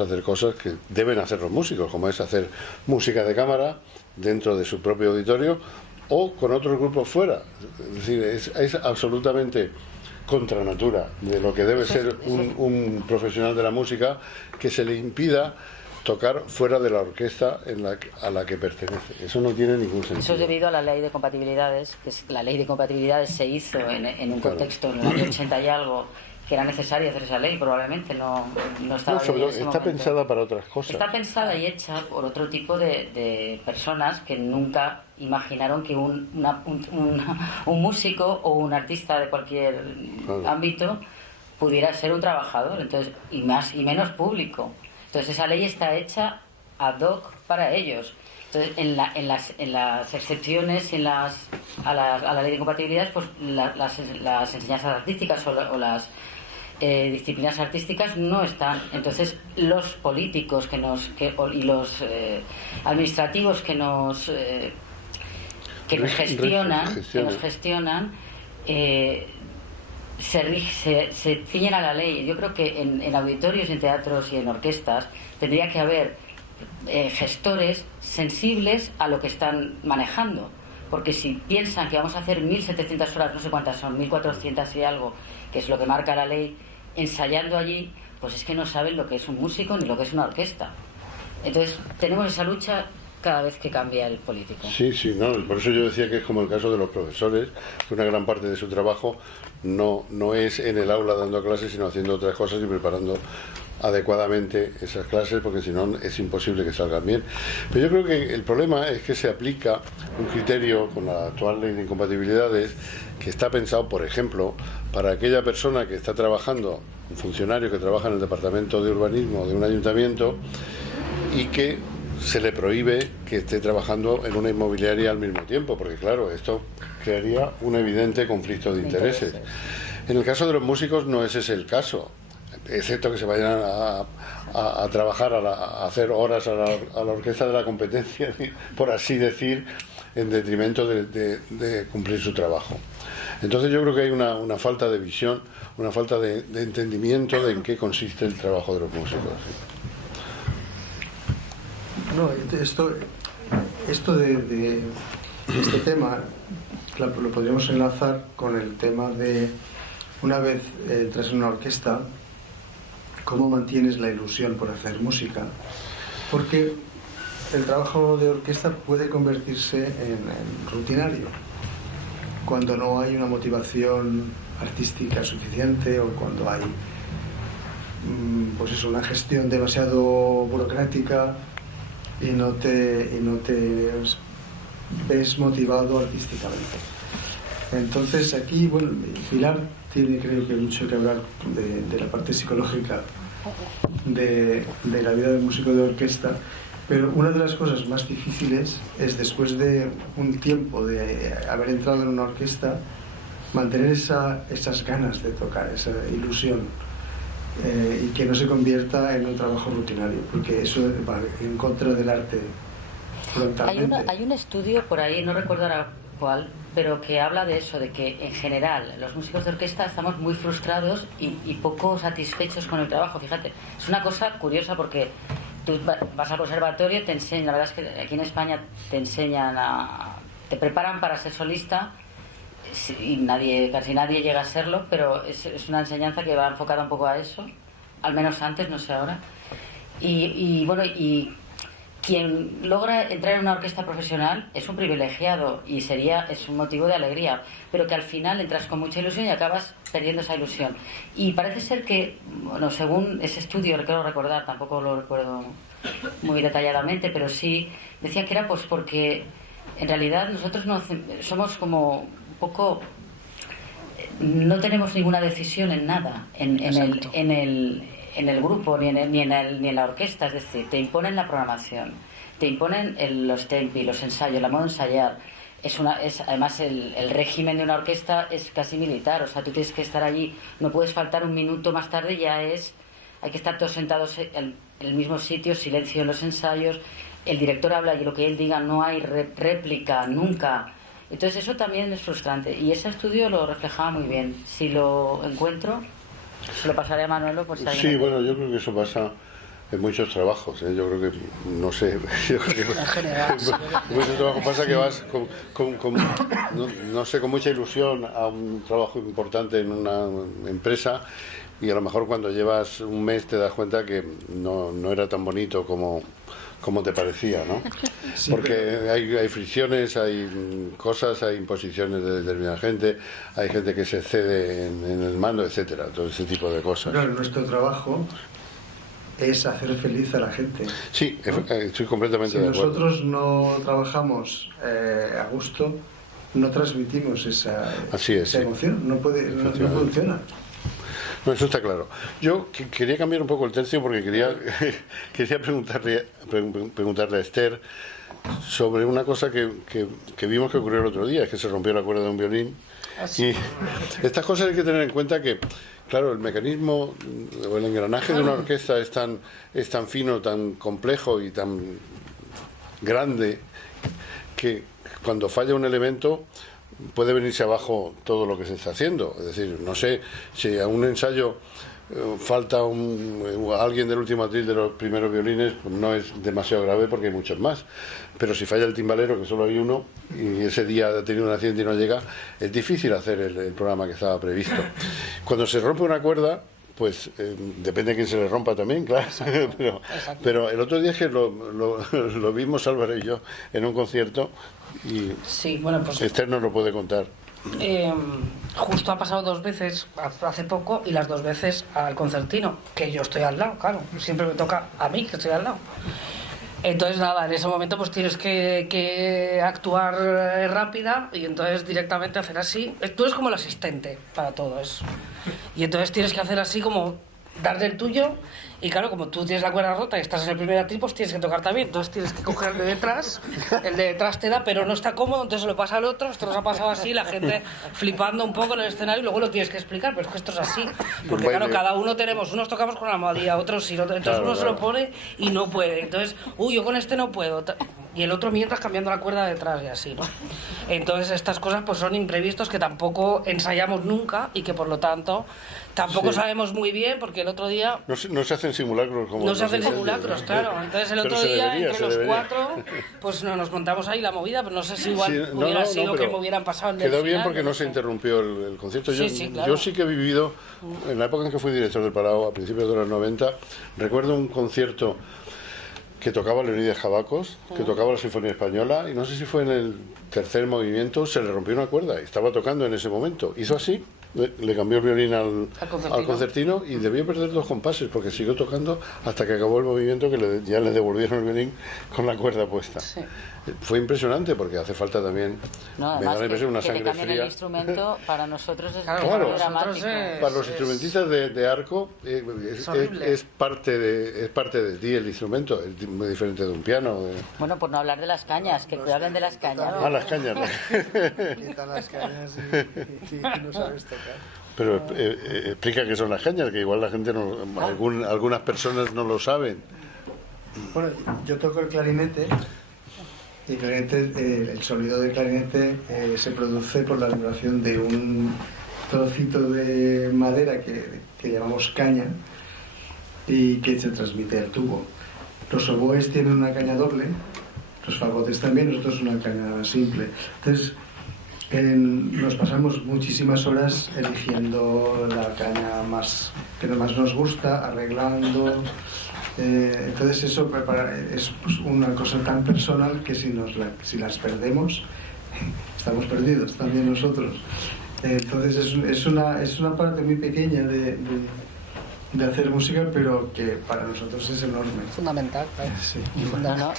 hacer cosas que deben hacer los músicos, como es hacer música de cámara dentro de su propio auditorio o con otros grupos fuera. Es decir, es absolutamente contra natura de lo que debe ser un profesional de la música, que se le impida tocar fuera de la orquesta a la que pertenece. Eso no tiene ningún sentido. Eso es debido a la ley de compatibilidades, la ley de compatibilidades se hizo en un contexto en el año 80 y algo, que era necesario hacer esa ley, probablemente no estaba bien en ese está momento. Pensada para otras cosas. Está pensada y hecha por otro tipo de personas que nunca imaginaron que un músico o un artista de cualquier ámbito pudiera ser un trabajador, entonces y menos público. Entonces esa ley está hecha ad hoc para ellos. Entonces, en las excepciones y a la ley de incompatibilidades, pues las enseñanzas artísticas o las disciplinas artísticas no están. Entonces, los políticos y los administrativos que nos gestionan se ciñen a la ley. Yo creo que en auditorios, en teatros y en orquestas tendría que haber gestores sensibles a lo que están manejando, porque si piensan que vamos a hacer 1.700 horas, no sé cuántas son, 1.400 y algo, que es lo que marca la ley, ensayando allí, pues es que no saben lo que es un músico ni lo que es una orquesta. Entonces tenemos esa lucha cada vez que cambia el político. Sí, no, por eso yo decía que es como el caso de los profesores, que una gran parte de su trabajo no es en el aula dando clases, sino haciendo otras cosas y preparando adecuadamente esas clases, porque si no es imposible que salgan bien. Pero yo creo que el problema es que se aplica un criterio con la actual ley de incompatibilidades que está pensado, por ejemplo, para aquella persona que está trabajando, un funcionario que trabaja en el departamento de urbanismo de un ayuntamiento y que se le prohíbe que esté trabajando en una inmobiliaria al mismo tiempo, porque claro, esto crearía un evidente conflicto de intereses. En el caso de los músicos no ese es el caso, excepto que se vayan a trabajar, a hacer horas a la orquesta de la competencia, por así decir, en detrimento de cumplir su trabajo. Entonces yo creo que hay una falta de visión, una falta de entendimiento de en qué consiste el trabajo de los músicos. No, esto de este tema lo podríamos enlazar con el tema de, una vez entras en una orquesta, cómo mantienes la ilusión por hacer música, porque el trabajo de orquesta puede convertirse en rutinario cuando no hay una motivación artística suficiente o cuando hay pues eso, una gestión demasiado burocrática y no te ves motivado artísticamente. Entonces aquí, bueno, Pilar tiene, creo que, mucho que hablar de la parte psicológica de la vida del músico de orquesta, pero una de las cosas más difíciles es, después de un tiempo de haber entrado en una orquesta, mantener esas ganas de tocar, esa ilusión, y que no se convierta en un trabajo rutinario, porque eso va en contra del arte frontalmente. Hay un estudio por ahí, no recuerdo ahora cuál, pero que habla de eso, de que en general los músicos de orquesta estamos muy frustrados y poco satisfechos con el trabajo. Fíjate, es una cosa curiosa porque tú vas al conservatorio, te enseñan, la verdad es que aquí en España te preparan para ser solista y casi nadie llega a serlo, pero es una enseñanza que va enfocada un poco a eso, al menos antes, no sé ahora. Y quien logra entrar en una orquesta profesional es un privilegiado y es un motivo de alegría, pero que al final entras con mucha ilusión y acabas perdiendo esa ilusión. Y parece ser que, bueno, según ese estudio, lo quiero recordar, tampoco lo recuerdo muy detalladamente, pero sí decían que era pues porque en realidad nosotros somos como un poco, no tenemos ninguna decisión en nada en el grupo ni en la orquesta. Es decir, te imponen la programación, te imponen los tempi, los ensayos, la modo de ensayar. Además el régimen de una orquesta es casi militar, o sea, tú tienes que estar allí, no puedes faltar un minuto más tarde, hay que estar todos sentados en el mismo sitio, silencio en los ensayos, el director habla y lo que él diga no hay réplica nunca. Entonces eso también es frustrante, y ese estudio lo reflejaba muy bien. Si lo encuentro, se lo pasaré a Manuelo por si alguien... Sí, bueno, yo creo que eso pasa en muchos trabajos, ¿eh? Yo creo que, no sé, yo creo que en general, en muchos trabajos pasa que vas con mucha ilusión a un trabajo importante en una empresa, y a lo mejor cuando llevas un mes te das cuenta que no era tan bonito como te parecía, ¿no? Sí, porque hay fricciones, hay cosas, hay imposiciones de determinada gente, hay gente que se excede en el mando, etcétera, todo ese tipo de cosas. Claro, nuestro trabajo es hacer feliz a la gente. Sí, ¿no? Estoy completamente de acuerdo. Si nosotros no trabajamos a gusto, no transmitimos esa emoción, no funciona. No, eso está claro. Yo quería cambiar un poco el tercio porque quería preguntarle a Esther sobre una cosa que vimos que ocurrió el otro día, es que se rompió la cuerda de un violín. Así. Y estas cosas hay que tener en cuenta que, claro, el mecanismo o el engranaje de una orquesta es tan fino, tan complejo y tan grande que cuando falla un elemento puede venirse abajo todo lo que se está haciendo. Es decir, no sé, si a un ensayo falta alguien del último atril de los primeros violines, pues no es demasiado grave porque hay muchos más. Pero si falla el timbalero, que solo hay uno, y ese día ha tenido un accidente y no llega, es difícil hacer el programa que estaba previsto. Cuando se rompe una cuerda, pues depende de quién se le rompa también, claro. Pero el otro día es que lo vimos Álvaro y yo en un concierto y Sí, bueno, pues Esther nos lo puede contar. justo ha pasado 2 veces hace poco y las 2 veces al concertino, que yo estoy al lado, claro, siempre me toca a mí que estoy al lado. Entonces nada, en ese momento pues tienes que actuar rápida y entonces directamente hacer así. Tú eres como el asistente para todo eso. Y entonces tienes que hacer así como darle el tuyo y claro, como tú tienes la cuerda rota y estás en el primer atril, pues tienes que tocar también. Entonces tienes que coger el de detrás te da, pero no está cómodo, entonces se lo pasa al otro. Esto nos ha pasado así, la gente flipando un poco en el escenario y luego lo tienes que explicar, pero es que esto es así. Porque claro, cada uno unos tocamos con la almohadilla, otros sí, entonces claro, uno se lo pone y no puede. Entonces, yo con este no puedo. Y el otro mientras cambiando la cuerda detrás y así, ¿no? Entonces estas cosas pues son imprevistos que tampoco ensayamos nunca y que por lo tanto tampoco sabemos muy bien porque el otro día... No se hacen simulacros como... No se hacen simulacros, claro. Entonces el otro día, entre los 4, pues nos montamos ahí la movida, pero no sé si igual hubiera sido que me hubieran pasado el del quedó bien final, porque no se interrumpió el concierto. Claro. Yo sí que he vivido, en la época en que fui director del Palau, a principios de los 90, recuerdo un concierto que tocaba Leonidas Cavacos, que tocaba la Sinfonía Española, y no sé si fue en el tercer movimiento, se le rompió una cuerda, y estaba tocando en ese momento. Hizo así, le cambió el violín al concertino y debió perder 2 compases, porque siguió tocando hasta que acabó el movimiento, que ya le devolvieron el violín con la cuerda puesta. Sí. Fue impresionante, porque hace falta también, no, me da la impresión, una sangre fría. el instrumento para nosotros es claro, dramático. Para los instrumentistas de arco es parte de ti el instrumento, es muy diferente de un piano. Bueno, por no hablar de las cañas, que hablen de las cañas. Ah, las cañas. Quitan las cañas y no sabes tocar. Pero explica qué son las cañas, que igual la gente algunas personas no lo saben. Bueno, yo toco el clarinete. Y el sonido del clarinete se produce por la vibración de un trocito de madera que llamamos caña y que se transmite al tubo. Los oboes tienen una caña doble, los fagotes también, nosotros una caña simple. Entonces nos pasamos muchísimas horas eligiendo la caña que más nos gusta, arreglando. Entonces eso es una cosa tan personal que si las perdemos estamos perdidos también nosotros. Entonces es una parte muy pequeña de hacer música, pero que para nosotros es enorme. Fundamental, claro. Sí.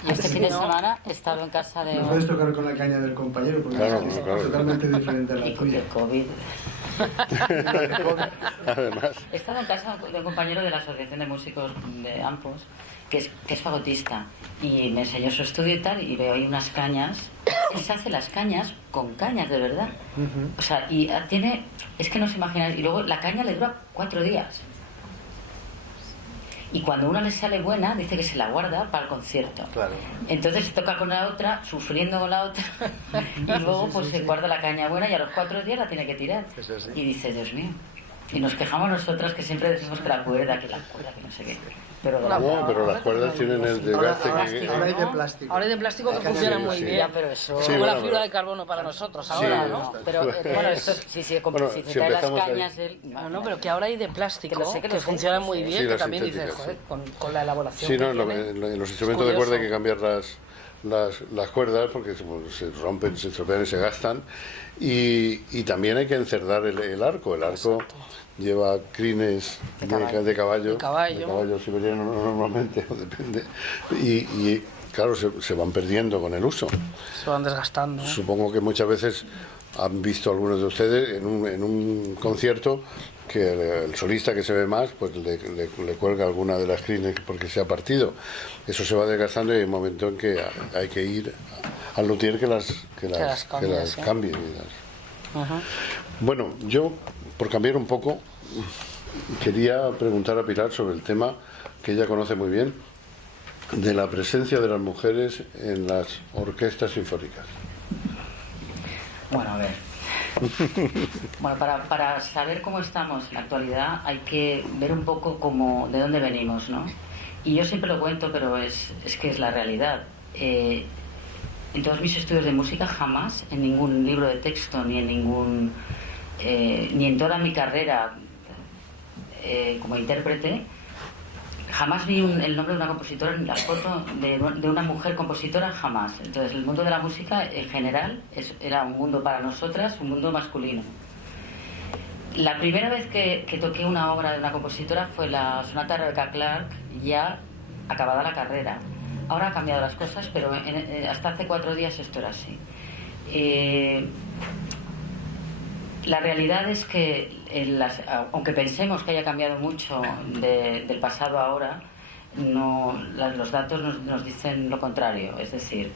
Y este fin de semana he estado en casa de... No puedes tocar con la caña del compañero porque es totalmente diferente a la tuya. El COVID. Además. He estado en casa de un compañero de la Asociación de Músicos de Ampos, que es fagotista, y me enseñó su estudio y tal, y veo ahí unas cañas. Él se hace las cañas con cañas de verdad. O sea, y tiene... Es que no se imagina. Y luego la caña le dura 4 días. Y cuando una le sale buena, dice que se la guarda para el concierto. Claro. Entonces toca con la otra, sufriendo con la otra, y luego pues se guarda la caña buena y a los 4 días la tiene que tirar. Y dice, Dios mío. Y nos quejamos nosotras que siempre decimos que la cuerda, que no sé qué. Pero las cuerdas tienen el desgaste que... Ahora hay de plástico. Ahora hay de plástico que funciona muy bien. Ya, pero eso... Es como la fibra de carbono para nosotros ahora, ¿no? Pero bueno, esto si se trae las cañas... No, pero que ahora hay de plástico que funciona muy bien, que también dices, joder, con la elaboración. Sí, no, en los instrumentos de cuerda hay que cambiar las cuerdas porque se rompen, se estropean y se gastan. Y también hay que encerdar el arco. El arco lleva crines de caballo siberiano normalmente, o depende. Y claro, se van perdiendo con el uso. Se van desgastando. Supongo que muchas veces han visto algunos de ustedes en un concierto que el solista que se ve más pues le cuelga alguna de las crines porque se ha partido. Eso se va desgastando y hay un momento en que hay que ir al luthier que las cambie. Bueno, yo, por cambiar un poco, quería preguntar a Pilar sobre el tema que ella conoce muy bien, de la presencia de las mujeres en las orquestas sinfónicas. Bueno, a ver. Bueno, para saber cómo estamos en la actualidad hay que ver un poco de dónde venimos, ¿no? Y yo siempre lo cuento, pero es que es la realidad. En todos mis estudios de música jamás, en ningún libro de texto, ni en toda mi carrera como intérprete, jamás vi el nombre de una compositora ni la foto de una mujer compositora, jamás. Entonces el mundo de la música en general era un mundo para nosotras, un mundo masculino. La primera vez que toqué una obra de una compositora fue la sonata de Rebecca Clark, ya acabada la carrera. Ahora han cambiado las cosas, pero hasta hace 4 días esto era así. La realidad es que, aunque pensemos que haya cambiado mucho del pasado a ahora, los datos nos dicen lo contrario. Es decir,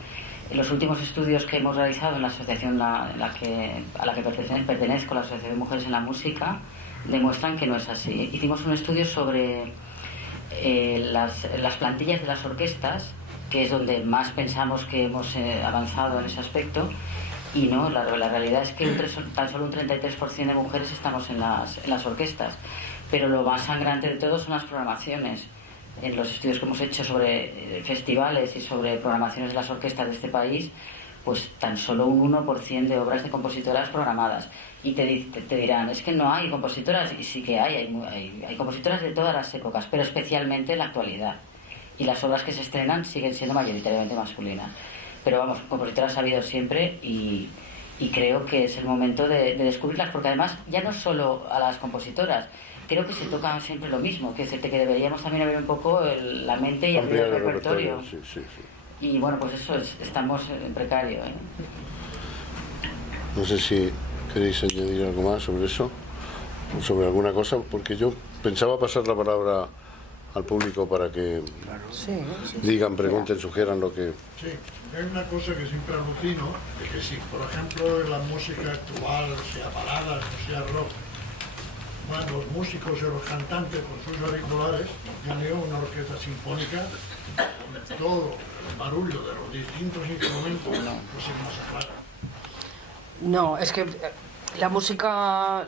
en los últimos estudios que hemos realizado en la asociación a la que pertenezco, la Asociación de Mujeres en la Música, demuestran que no es así. Hicimos un estudio sobre las plantillas de las orquestas, que es donde más pensamos que hemos avanzado en ese aspecto, y no, la realidad es que tan solo un 33% de mujeres estamos en las orquestas, pero lo más sangrante de todo son las programaciones. En los estudios que hemos hecho sobre festivales y sobre programaciones de las orquestas de este país, pues tan solo un 1% de obras de compositoras programadas. Y te dirán, es que no hay compositoras, y sí que hay compositoras de todas las épocas, pero especialmente en la actualidad. Y las obras que se estrenan siguen siendo mayoritariamente masculinas. Pero vamos, compositoras ha habido siempre y creo que es el momento de descubrirlas, porque además ya no solo a las compositoras, creo que se toca siempre lo mismo, que deberíamos también ver un poco la mente y abrir el repertorio. Sí. Y bueno, pues eso estamos en precario, ¿eh? No sé si queréis añadir algo más sobre eso, o sobre alguna cosa, porque yo pensaba pasar la palabra al público para que digan, pregunten, sugieran lo que... Sí, hay una cosa que siempre alucino, de que si, por ejemplo, en la música actual, sea baladas o sea rock, bueno, los músicos y los cantantes con sus auriculares tienen una orquesta sinfónica donde todo el barullo de los distintos instrumentos pues es más clara. No, es que la música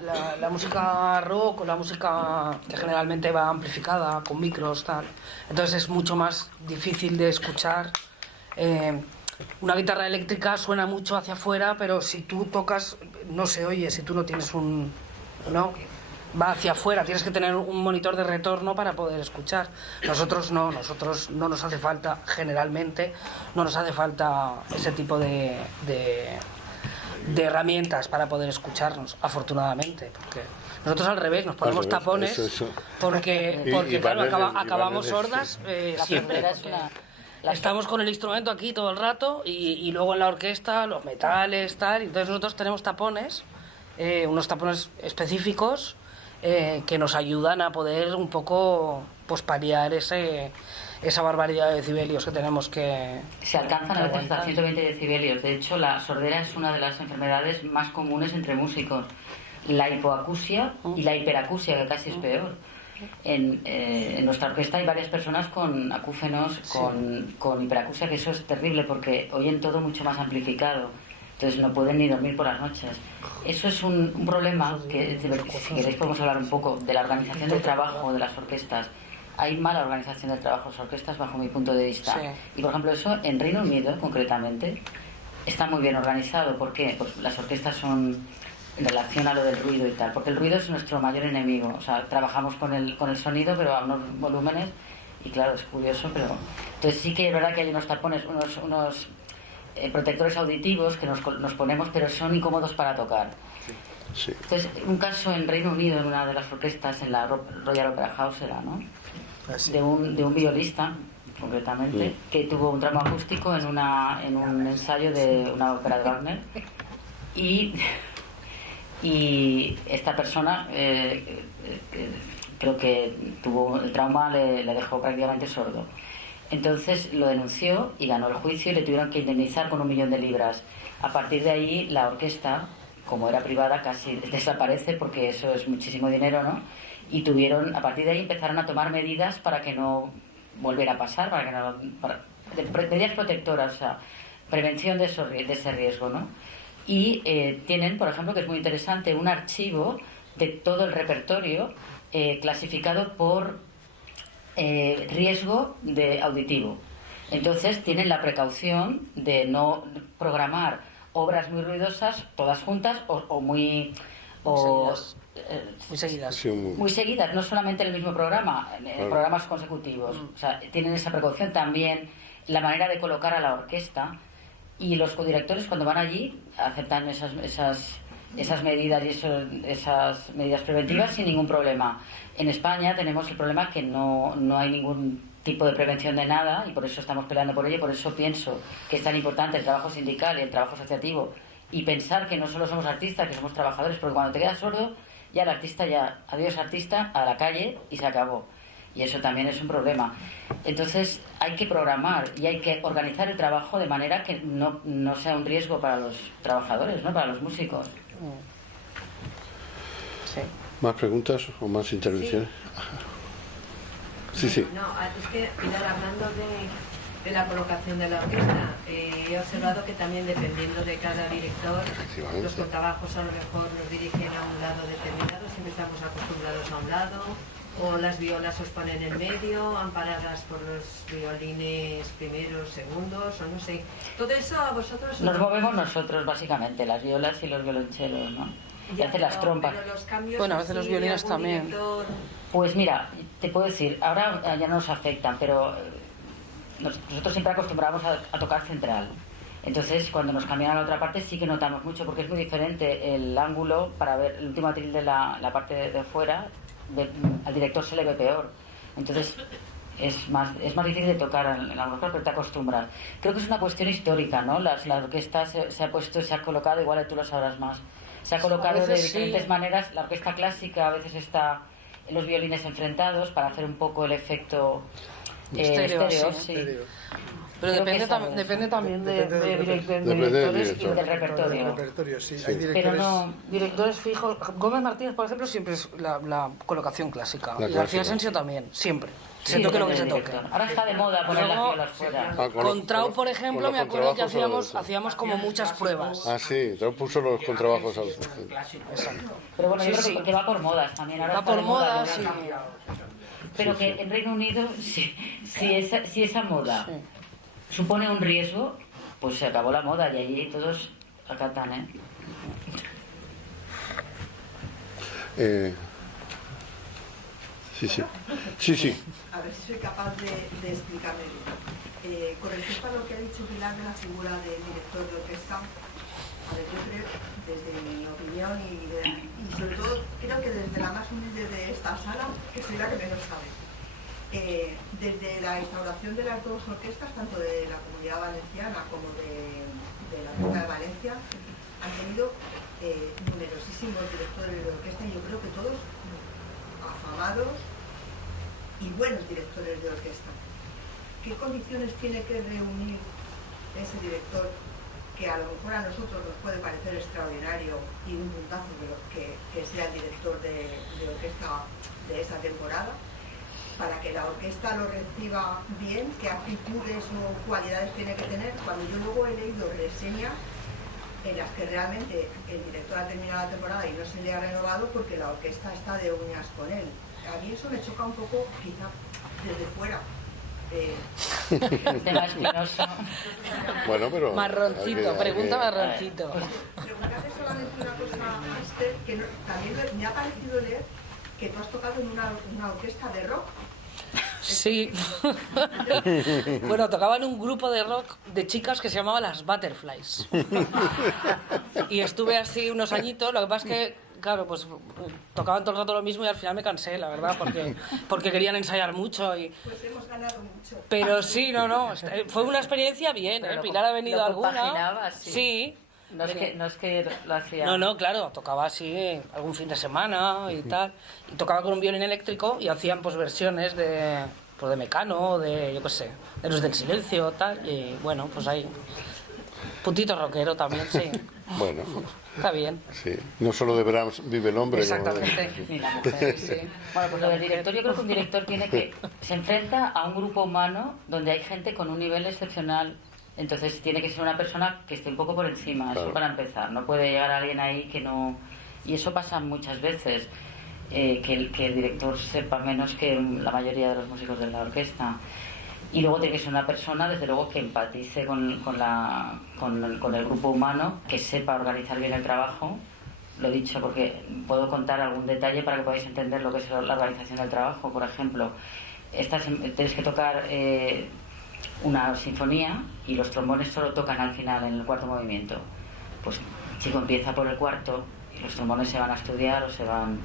rock o la música que generalmente va amplificada con micros, tal, entonces es mucho más difícil de escuchar. Una guitarra eléctrica suena mucho hacia afuera, pero si tú tocas no se oye, si tú no tienes no va hacia afuera, tienes que tener un monitor de retorno para poder escuchar. Nosotros no nos hace falta, generalmente no nos hace falta ese tipo de herramientas para poder escucharnos, afortunadamente, porque nosotros al revés nos ponemos tapones porque claro, acabamos sordas siempre, estamos con el instrumento aquí todo el rato y luego en la orquesta los metales, tal, entonces nosotros tenemos tapones, unos tapones específicos que nos ayudan a poder un poco pues paliar esa barbaridad de decibelios que tenemos que... Se alcanzan a veces hasta 120 decibelios. De hecho, la sordera es una de las enfermedades más comunes entre músicos. La hipoacusia y la hiperacusia, que casi es peor. En nuestra orquesta hay varias personas con acúfenos, con hiperacusia, que eso es terrible porque oyen todo mucho más amplificado. Entonces no pueden ni dormir por las noches. Eso es un problema que, si queréis, podemos hablar un poco de la organización del trabajo de las orquestas. Hay mala organización del trabajo de las orquestas bajo mi punto de vista. Y por ejemplo eso en Reino Unido concretamente está muy bien organizado. ¿Por qué? Pues las orquestas son en relación a lo del ruido y tal, porque el ruido es nuestro mayor enemigo. O sea, trabajamos con el sonido, pero a unos volúmenes, y claro, es curioso, pero entonces sí que es verdad que hay unos tapones, unos protectores auditivos que nos ponemos, pero son incómodos para tocar. Sí. Entonces, un caso en Reino Unido, en una de las orquestas, en la Royal Opera House era, ¿no? De un violista, concretamente, que tuvo un tramo acústico en un ensayo de una ópera de Wagner, y esta persona creo que tuvo el trauma, le dejó prácticamente sordo. Entonces lo denunció y ganó el juicio y le tuvieron que indemnizar con 1 millón de libras. A partir de ahí la orquesta, como era privada, casi desaparece porque eso es muchísimo dinero, ¿no? Y a partir de ahí empezaron a tomar medidas para que no volviera a pasar, medidas protectoras, o sea, prevención de ese riesgo, ¿no? Y tienen, por ejemplo, que es muy interesante, un archivo de todo el repertorio clasificado por riesgo de auditivo. Entonces tienen la precaución de no programar obras muy ruidosas todas juntas o muy seguidas. Sí, muy seguidas, no solamente en el mismo programa, en programas consecutivos. O sea, tienen esa precaución también, la manera de colocar a la orquesta, y los codirectores cuando van allí aceptan esas medidas y esas medidas preventivas sin ningún problema. En España tenemos el problema que no hay ningún tipo de prevención de nada y por eso estamos peleando por ello. Por eso pienso que es tan importante el trabajo sindical y el trabajo asociativo, y pensar que no solo somos artistas, que somos trabajadores, porque cuando te quedas sordo ya el artista, ya adiós artista, a la calle y se acabó. Y eso también es un problema. Entonces hay que programar y hay que organizar el trabajo de manera que no sea un riesgo para los trabajadores, ¿no? Para los músicos. Sí. ¿Más preguntas o más intervenciones? Sí. No, es que, Pilar, hablando de la colocación de la orquesta, he observado que también dependiendo de cada director, los contrabajos a lo mejor nos dirigen a un lado determinado, siempre estamos acostumbrados a un lado, o las violas os ponen en medio, amparadas por los violines primeros, segundos, o no sé. Todo eso a vosotros... Nos movemos nosotros, básicamente, las violas y los violonchelos, ¿no? Y hace las trompas. Pero los cambios, bueno, a veces los violines también. Director... Pues mira, te puedo decir, ahora ya no nos afectan, pero nosotros siempre acostumbramos a tocar central. Entonces, cuando nos cambian a la otra parte sí que notamos mucho, porque es muy diferente el ángulo para ver el último atril de la parte de fuera. Al director se le ve peor. Entonces es más difícil de tocar en la orquesta, pero te acostumbras. Creo que es una cuestión histórica, ¿no? La orquesta se ha colocado, igual tú lo sabrás más, se ha colocado de diferentes maneras. La orquesta clásica a veces está en los violines enfrentados para hacer un poco el efecto estéreo, sí. Pero depende también de directores y del repertorio. Sí. Sí. Hay directores... Pero no, directores fijos. Gómez Martínez, por ejemplo, siempre es la colocación clásica. La y García clásica. Asensio también, siempre. Se Sí, toque lo que se depende toque. del director. Ahora está de moda poner las violas fuera. Con Trau, por ejemplo, con me los acuerdo que contrabajos hacíamos como muchas pruebas. Ah, sí, Trau puso los contrabajos al... Pero bueno, yo Sí, creo sí. que va por modas también. Ahora Va está por de moda, modas, ¿no? sí. Pero que en Reino Unido, si esa moda supone un riesgo, pues se acabó la moda y allí todos acatan, Sí. A ver si soy capaz de explicarme bien. Con respecto a lo que ha dicho Pilar de la figura del director de orquesta, a ver, yo creo, desde mi opinión y sobre todo creo que desde la más humilde de esta sala, que soy la que menos sabe, desde la instauración de las dos orquestas, tanto de la Comunidad Valenciana como de la Orquesta de Valencia, han tenido numerosísimos directores de orquesta y yo creo que todos afamados y buenos directores de orquesta. ¿Qué condiciones tiene que reunir ese director que a lo mejor a nosotros nos puede parecer extraordinario y un puntazo que sea el director de orquesta de esa temporada, para que la orquesta lo reciba bien? ¿Qué actitudes o cualidades tiene que tener? Cuando yo luego he leído reseñas en las que realmente el director ha terminado la temporada y no se le ha renovado porque la orquesta está de uñas con él. A mí eso me choca un poco, quizá desde fuera. Tema espinoso. Bueno, pero... Marroncito, pregunta marroncito. Preguntarle solamente una cosa a Esther, que también me ha parecido leer que tú has tocado en una orquesta de rock. Sí. Bueno, tocaba en un grupo de rock de chicas que se llamaba las Butterflies. Y estuve así unos añitos, lo que pasa es que, claro, pues tocaban todo el rato lo mismo y al final me cansé, la verdad, porque querían ensayar mucho. Pues hemos ganado mucho. Pero sí, no, fue una experiencia bien, Pero Pilar ha venido lo alguna. compaginabas, sí. Sí, No es que lo hacía... No, claro, tocaba así algún fin de semana y tal. Y tocaba con un violín eléctrico y hacían pues versiones de Mecano, de yo qué sé, de Los del Silencio, tal. Y bueno, pues ahí. Puntito rockero también, sí. Bueno. Está bien. Sí, no solo de Brahms vive el hombre. Exactamente. Ni la mujer, sí. Bueno, pues lo del director, yo creo que un director se enfrenta a un grupo humano donde hay gente con un nivel excepcional. Entonces tiene que ser una persona que esté un poco por encima, claro. Eso para empezar. No puede llegar alguien ahí que no... Y eso pasa muchas veces, que el director sepa menos que la mayoría de los músicos de la orquesta. Y luego tiene que ser una persona, desde luego, que empatice con el grupo humano, que sepa organizar bien el trabajo. Lo he dicho porque puedo contar algún detalle para que podáis entender lo que es la organización del trabajo. Por ejemplo, tienes que tocar una sinfonía y los trombones solo tocan al final, en el cuarto movimiento. Pues el chico empieza por el cuarto y los trombones se van a estudiar o se van...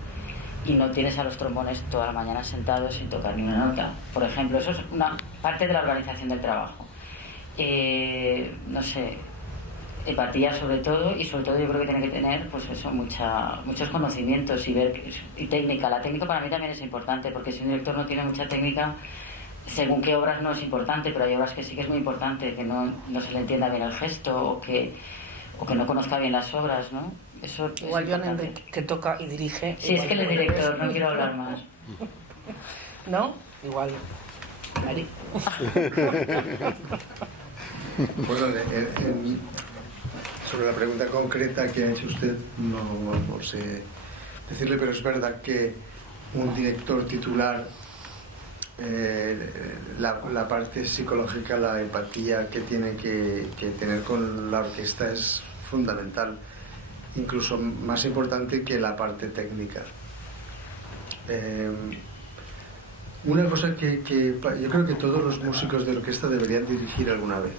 Y no tienes a los trombones toda la mañana sentados sin tocar ni una nota. Por ejemplo, eso es una parte de la organización del trabajo. No sé, empatía sobre todo, y sobre todo yo creo que tiene que tener pues eso, muchos conocimientos y técnica. La técnica para mí también es importante, porque si un director no tiene mucha técnica, según qué obras no es importante, pero hay obras que sí que es muy importante, que no se le entienda bien el gesto o que no conozca bien las obras, ¿no? Eso igual John, que toca y dirige. Sí, es que él es director, no quiero hablar más. ¿No? Igual. Mari. Bueno, sobre la pregunta concreta que ha hecho usted, no sé decirle, pero es verdad que un director titular, la parte psicológica, la empatía que tiene que tener con la orquesta es fundamental, incluso más importante que la parte técnica. Una cosa que yo creo que todos los músicos de orquesta deberían dirigir alguna vez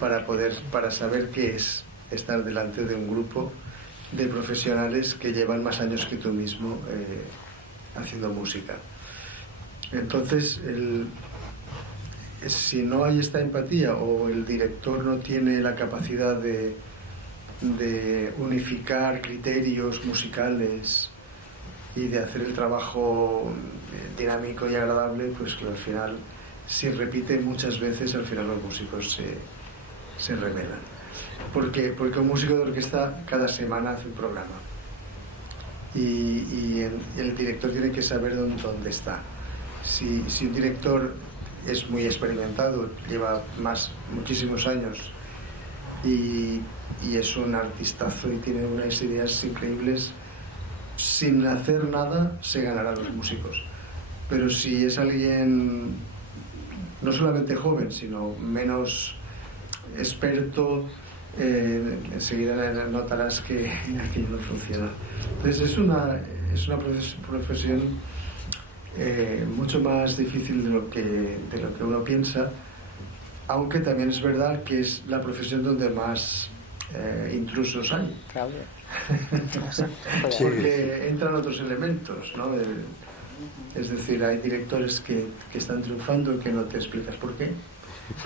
para saber qué es estar delante de un grupo de profesionales que llevan más años que tú mismo haciendo música. Entonces, si no hay esta empatía o el director no tiene la capacidad de unificar criterios musicales y de hacer el trabajo dinámico y agradable, pues que al final, si repite muchas veces, al final los músicos se rebelan. Porque un músico de orquesta cada semana hace un programa y el director tiene que saber dónde está. Si un director es muy experimentado, lleva muchísimos años y es un artistazo y tiene unas ideas increíbles, sin hacer nada se ganará a los músicos. Pero si es alguien no solamente joven, sino menos experto, enseguida notarás que aquello no funciona. Entonces es una profesión mucho más difícil de lo que uno piensa, aunque también es verdad que es la profesión donde más intrusos hay. Claro. Porque entran otros elementos, ¿no? Es decir, hay directores que están triunfando y que no te explicas por qué,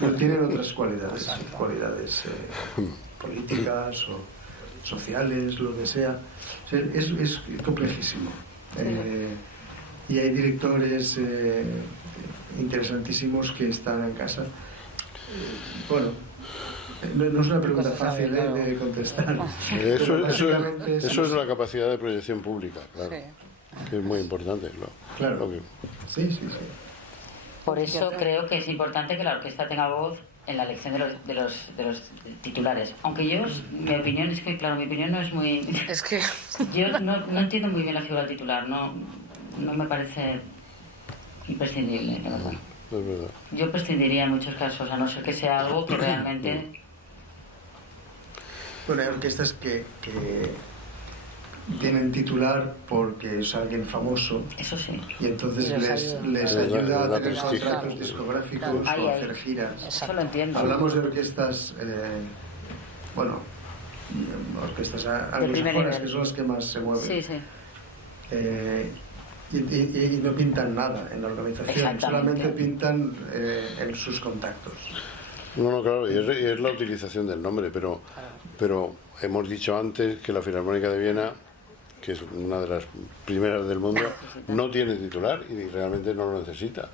pero tienen otras cualidades políticas o sociales, lo que sea. O sea, es complejísimo. Y hay directores interesantísimos que están en casa. Bueno, no es una pregunta fácil de contestar. Eso es la capacidad de proyección pública, claro. Sí. Que es muy importante, ¿no? Claro. Sí. Por eso creo que es importante que la orquesta tenga voz en la elección de los titulares. Aunque mi opinión es que, claro, mi opinión no es muy... Es que... Yo no entiendo muy bien la figura del titular, no me parece imprescindible, la verdad. Es verdad. Yo prescindiría en muchos casos, a no ser que sea algo que realmente... Bueno, hay orquestas que tienen titular porque es alguien famoso. Eso sí. Y entonces les ayuda a tener contratos discográficos o a hacer giras. Eso lo entiendo. Hablamos de orquestas, orquestas anglosajonas, que son las que más se mueven. Sí. Y no pintan nada en la organización, solamente pintan en sus contactos. No, no, claro, y es la utilización del nombre, pero hemos dicho antes que la Filarmónica de Viena, que es una de las primeras del mundo, no tiene titular y realmente no lo necesita.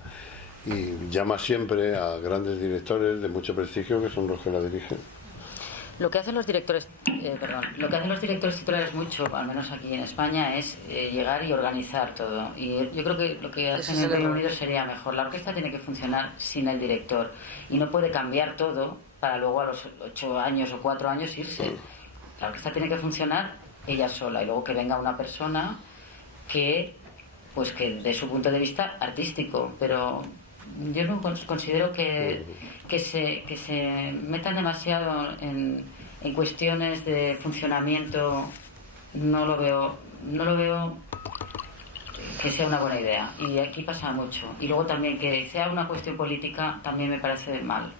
Y llama siempre a grandes directores de mucho prestigio, que son los que la dirigen. Lo que hacen los directores, lo que hacen los directores titulares mucho, al menos aquí en España, es llegar y organizar todo. Y yo creo que lo que hacen en el Reino Unido sería mejor. La orquesta tiene que funcionar sin el director y no puede cambiar todo para luego a los 8 años o 4 años irse. La orquesta tiene que funcionar ella sola y luego que venga una persona que, pues que dé su punto de vista artístico, pero yo no considero que se metan demasiado en cuestiones de funcionamiento. No lo veo que sea una buena idea, y aquí pasa mucho. Y luego también que sea una cuestión política también me parece mal.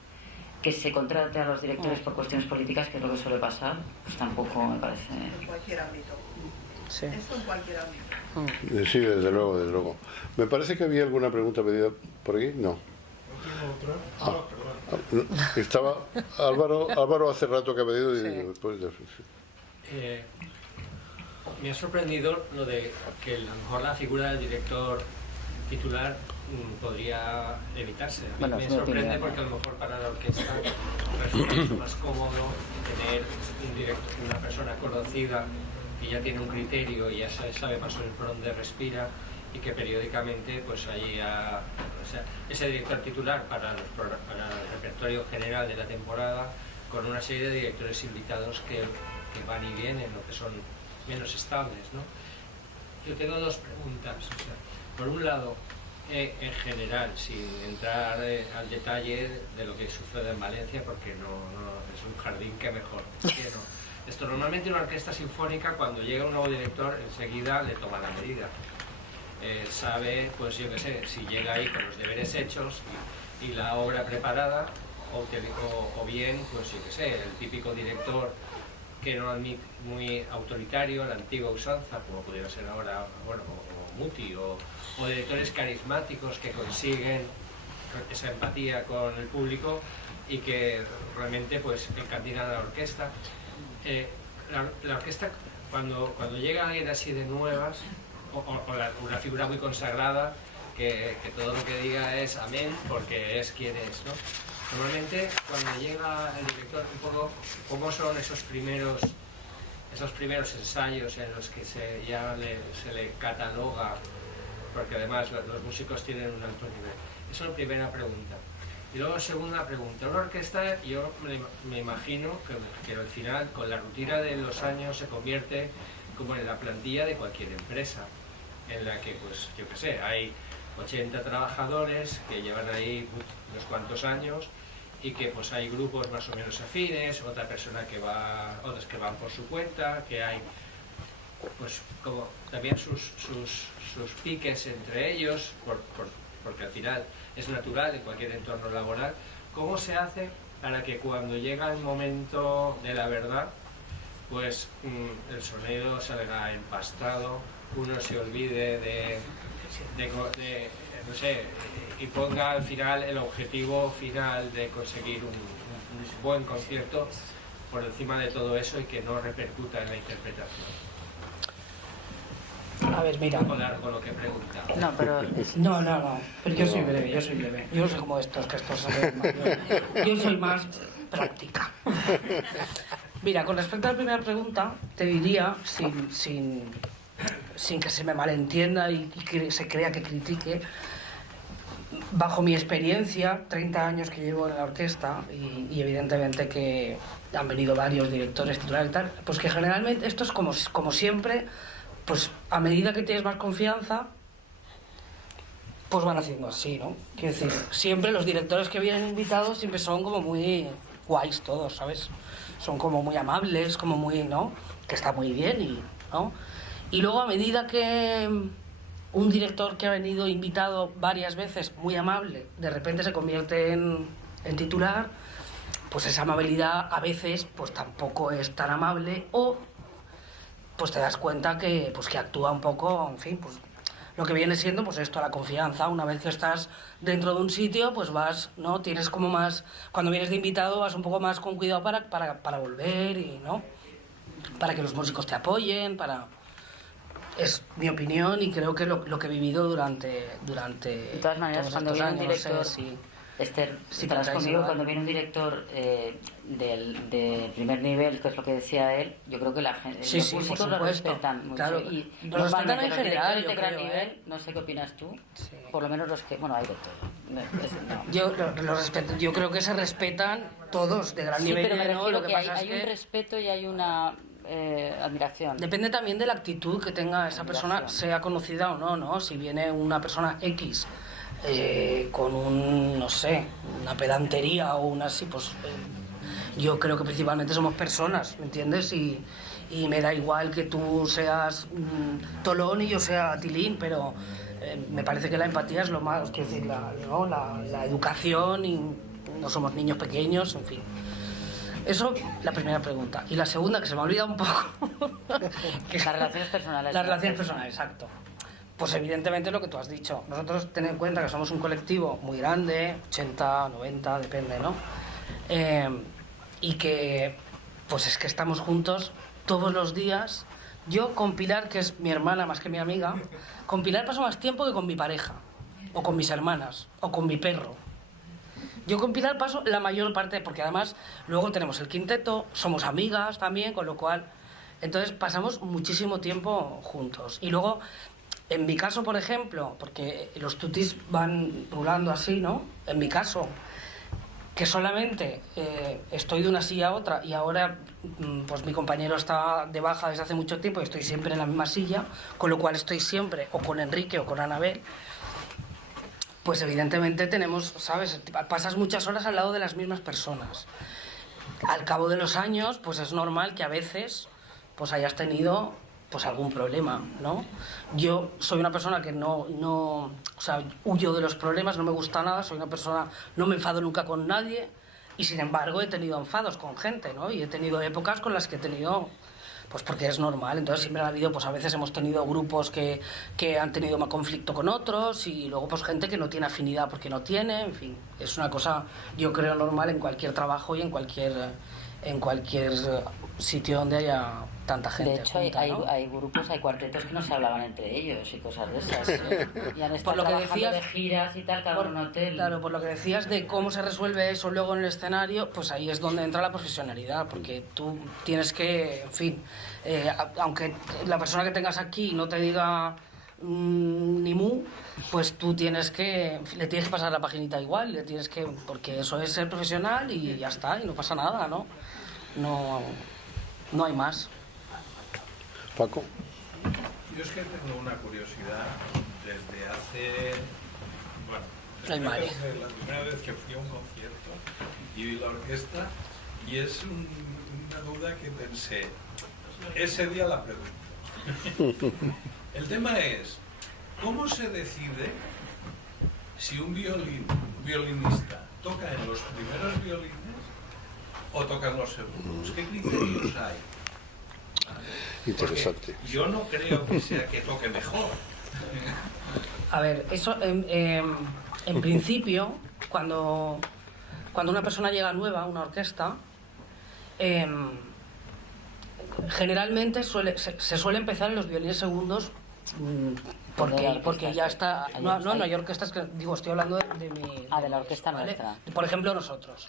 Que se contrate a los directores por cuestiones políticas, que es lo que suele pasar, pues tampoco me parece. En cualquier ámbito. Sí. Esto en cualquier ámbito. Sí, desde luego, desde luego. Me parece que había alguna pregunta pedida por aquí. No. Perdón. Estaba Álvaro hace rato que ha pedido y después me ha sorprendido lo de que a lo mejor la figura del director titular podría evitarse. A mí me sorprende porque a lo mejor para la orquesta resulta mucho más cómodo tener una persona conocida que ya tiene un criterio y ya sabe más o menos por dónde respira, y que periódicamente pues haya, o sea, ese director titular para el repertorio general de la temporada, con una serie de directores invitados que van y vienen o que son menos estables, ¿no? Yo tengo dos preguntas. O sea, por un lado, en general, sin entrar al detalle de lo que sucede en Valencia, porque no es un jardín que mejor. Que no. Esto normalmente una orquesta sinfónica, cuando llega un nuevo director, enseguida le toma la medida. Sabe, pues yo qué sé, si llega ahí con los deberes hechos y la obra preparada, o bien, pues yo qué sé, el típico director que no admite, muy autoritario, la antigua usanza, como pudiera ser ahora, bueno, o Muti, o directores carismáticos que consiguen esa empatía con el público y que realmente pues encandilan a la orquesta. La orquesta, cuando llega alguien así de nuevas, una figura muy consagrada, que todo lo que diga es amén, porque es quien es, ¿no? Normalmente cuando llega el director, un poco, ¿cómo son esos primeros ensayos en los que se le cataloga? Porque además los músicos tienen un alto nivel. Esa es la primera pregunta. Y luego, segunda pregunta. Una orquesta, yo me imagino que al final, con la rutina de los años, se convierte como en la plantilla de cualquier empresa, en la que, pues, yo qué sé, hay 80 trabajadores que llevan ahí unos cuantos años y que pues hay grupos más o menos afines, otra persona otras que van por su cuenta, que hay pues como también sus piques entre ellos, porque al final es natural en cualquier entorno laboral. ¿Cómo se hace para que cuando llega el momento de la verdad, pues el sonido salga empastado, uno se olvide no sé, y ponga al final el objetivo final de conseguir un buen concierto por encima de todo eso y que no repercuta en la interpretación? A ver, mira. Un poco largo lo que he preguntado. No, pero... No. Pero yo soy breve. Yo no soy como estos, que estos saben más. Yo soy más práctica. Mira, con respecto a la primera pregunta, te diría, sin que se me malentienda y que se crea que critique, bajo mi experiencia, 30 años que llevo en la orquesta y evidentemente que han venido varios directores titulares y tal, pues que generalmente esto es como siempre, pues a medida que tienes más confianza, pues van haciendo así, ¿no? Quiero decir, siempre los directores que vienen invitados siempre son como muy guays todos, ¿sabes? Son como muy amables, como muy, ¿no? Que está muy bien ¿no? Y luego a medida que un director que ha venido invitado varias veces, muy amable, de repente se convierte en titular, pues esa amabilidad a veces pues tampoco es tan amable, o pues te das cuenta que actúa un poco, en fin, pues lo que viene siendo pues esto, la confianza. Una vez que estás dentro de un sitio, pues vas, ¿no? Tienes como más, cuando vienes de invitado vas un poco más con cuidado para volver y, ¿no? Para que los músicos te apoyen, es mi opinión y creo que lo que he vivido durante de todas maneras, todos cuando estos viene un años, director, no sé si... Esther, Si estarás tratáis conmigo, igual. cuando viene un director de primer nivel, que es lo que decía él, yo creo que la gente, Sí, los sí, por músicos lo supuesto. respetan mucho. Claro, Y lo normalmente respetan en los general, directores yo de gran creo, nivel, no sé qué opinas tú, Sí. por lo menos los que, bueno, hay de todo. No. Yo lo respeto, yo creo que se respetan todos de gran Sí, nivel, pero me ¿no? refiero Lo que que pasa hay es un respeto y hay una admiración. depende también de la actitud que tenga esa persona, Admiración. sea conocida o no, ¿no? Si viene una persona X con no sé, una pedantería o una así, pues yo creo que principalmente somos personas, ¿me entiendes? Y me da igual que tú seas Tolón y yo sea Tilín, pero me parece que la empatía es lo más, quiero decir, la educación, y no somos niños pequeños, en fin. Eso, la primera pregunta. Y la segunda, que se me ha olvidado un poco. Las relaciones personales. Las relaciones personales, exacto. Pues evidentemente lo que tú has dicho. Nosotros ten en cuenta que somos un colectivo muy grande, 80, 90, depende, ¿no? Y que, pues es que estamos juntos todos los días. Yo con Pilar, que es mi hermana más que mi amiga, con Pilar paso más tiempo que con mi pareja, o con mis hermanas, o con mi perro. Yo con Pilar paso la mayor parte, porque además luego tenemos el quinteto, somos amigas también, con lo cual, entonces pasamos muchísimo tiempo juntos. Y luego, en mi caso, por ejemplo, porque los tutis van rulando así, ¿no? En mi caso, que solamente estoy de una silla a otra y ahora pues mi compañero está de baja desde hace mucho tiempo y estoy siempre en la misma silla, con lo cual estoy siempre o con Enrique o con Anabel. Pues evidentemente tenemos, ¿sabes? Pasas muchas horas al lado de las mismas personas. Al cabo de los años, pues es normal que a veces pues hayas tenido pues algún problema, ¿no? Yo soy una persona que no, o sea, huyo de los problemas, no me gusta nada, soy una persona, no me enfado nunca con nadie y sin embargo he tenido enfados con gente, ¿no? Y he tenido épocas con las que he tenido... Pues porque es normal, entonces siempre ha habido, pues a veces hemos tenido grupos que han tenido más conflicto con otros y luego pues gente que no tiene afinidad porque no tiene, en fin, es una cosa yo creo normal en cualquier trabajo y en cualquier sitio donde haya tanta gente. De hecho, junta, ¿no? hay grupos, hay cuartetos que no se hablaban entre ellos y cosas de esas. Y han estado Por lo que trabajando decías, de giras y tal, cada uno en un hotel. Claro, por lo que decías de cómo se resuelve eso luego en el escenario, pues ahí es donde entra la profesionalidad, porque tú tienes que, en fin, aunque la persona que tengas aquí no te diga ni mu, pues tú tienes que, le tienes que pasar la paginita igual, le tienes que, porque eso es ser profesional y ya está, y no pasa nada, ¿no? No hay más. Paco. Yo es que tengo una curiosidad desde hace... Bueno, desde la primera vez que fui a un concierto y vi la orquesta, y es una duda que pensé, ese día la pregunto. El tema es, ¿cómo se decide si un violinista toca en los primeros violines o toca en los segundos? ¿Qué criterios hay? Interesante. Porque yo no creo que sea que toque mejor. A ver, eso en principio, cuando una persona llega nueva a una orquesta, generalmente se suele empezar en los violines segundos porque ya está. No hay orquestas que, digo, estoy hablando de mi. De la orquesta nuestra. Por ejemplo, nosotros.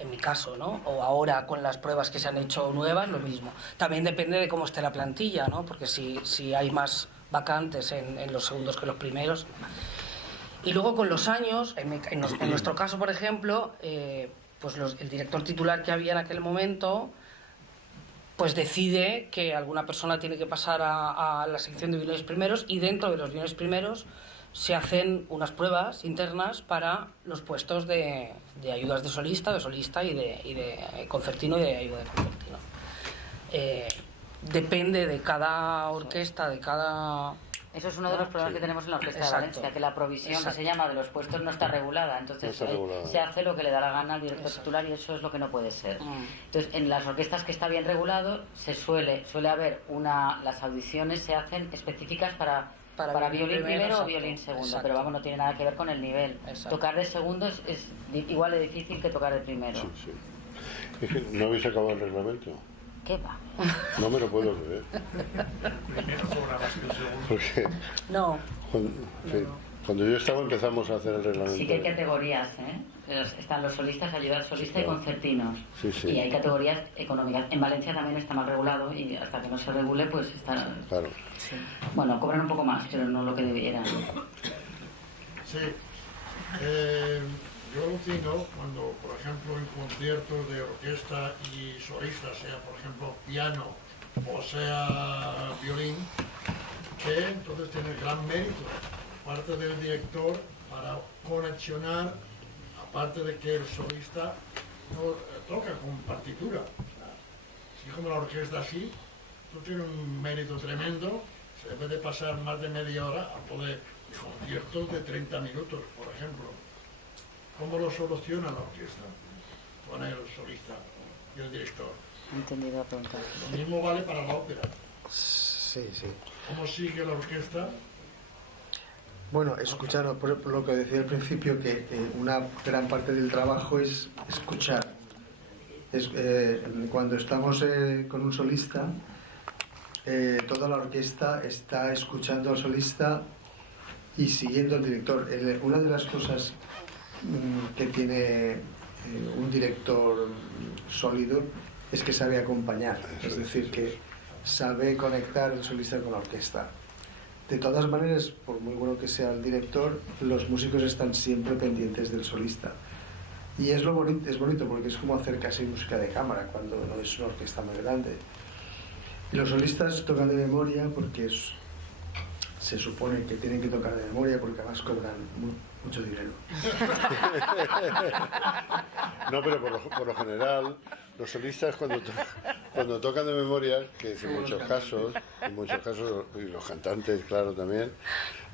En mi caso, ¿no? O ahora con las pruebas que se han hecho nuevas, lo mismo. También depende de cómo esté la plantilla, ¿no? Porque si hay más vacantes en los segundos que los primeros. Y luego con los años, en nuestro caso, por ejemplo, pues el director titular que había en aquel momento, pues decide que alguna persona tiene que pasar a la sección de violines primeros, y dentro de los violines primeros se hacen unas pruebas internas para los puestos de ayudas de solista y de concertino y de ayuda de concertino. Depende de cada orquesta, de cada... Eso es uno de los problemas que tenemos en la Orquesta de Valencia, que la provisión que se llama de los puestos no está regulada, entonces se hace lo que le da la gana al director titular y eso es lo que no puede ser. Entonces, en las orquestas que está bien regulado, suele haber las audiciones se hacen específicas para para violín primero o violín segundo, exacto. pero vamos, no tiene nada que ver con el nivel. Exacto. Tocar de segundo es igual de difícil que tocar de primero. Sí, sí. Es que no habéis acabado el reglamento. ¿Qué va? No me lo puedo creer. Primero cobra más que el segundo. Porque No. cuando yo estaba empezamos a hacer el reglamento. Sí que hay categorías, ¿eh? Están los solistas, ayuda al solista y concertinos. Sí, sí. Y hay categorías económicas. En Valencia también está mal regulado y hasta que no se regule, pues está... Claro. Sí. Bueno, cobran un poco más, pero no lo que debieran. Sí. Yo alucino cuando, por ejemplo, en conciertos de orquesta y solista, sea por ejemplo piano o sea violín, que entonces tiene gran mérito parte del director para conexionar, aparte de que el solista no toca con partitura. Si como la orquesta así, tú tienes un mérito tremendo, se debe de pasar más de media hora a poder conciertos de 30 minutos, por ejemplo. ¿Cómo lo soluciona la orquesta con el solista y el director? He entendido la pregunta. Lo mismo vale para la ópera. Sí, sí. ¿Cómo sigue la orquesta? Bueno, escuchar, por lo que decía al principio, que una gran parte del trabajo es escuchar. Cuando estamos con un solista, toda la orquesta está escuchando al solista y siguiendo al director. Una de las cosas que tiene un director sólido es que sabe acompañar, es decir, que sabe conectar el solista con la orquesta. De todas maneras, por muy bueno que sea el director, los músicos están siempre pendientes del solista. Y es bonito porque es como hacer casi música de cámara cuando no es una orquesta muy grande. Y los solistas tocan de memoria porque se supone que tienen que tocar de memoria porque además cobran mucho dinero. No, pero por lo general, los solistas cuando tocan de memoria, que es en muchos casos, y los cantantes, claro, también,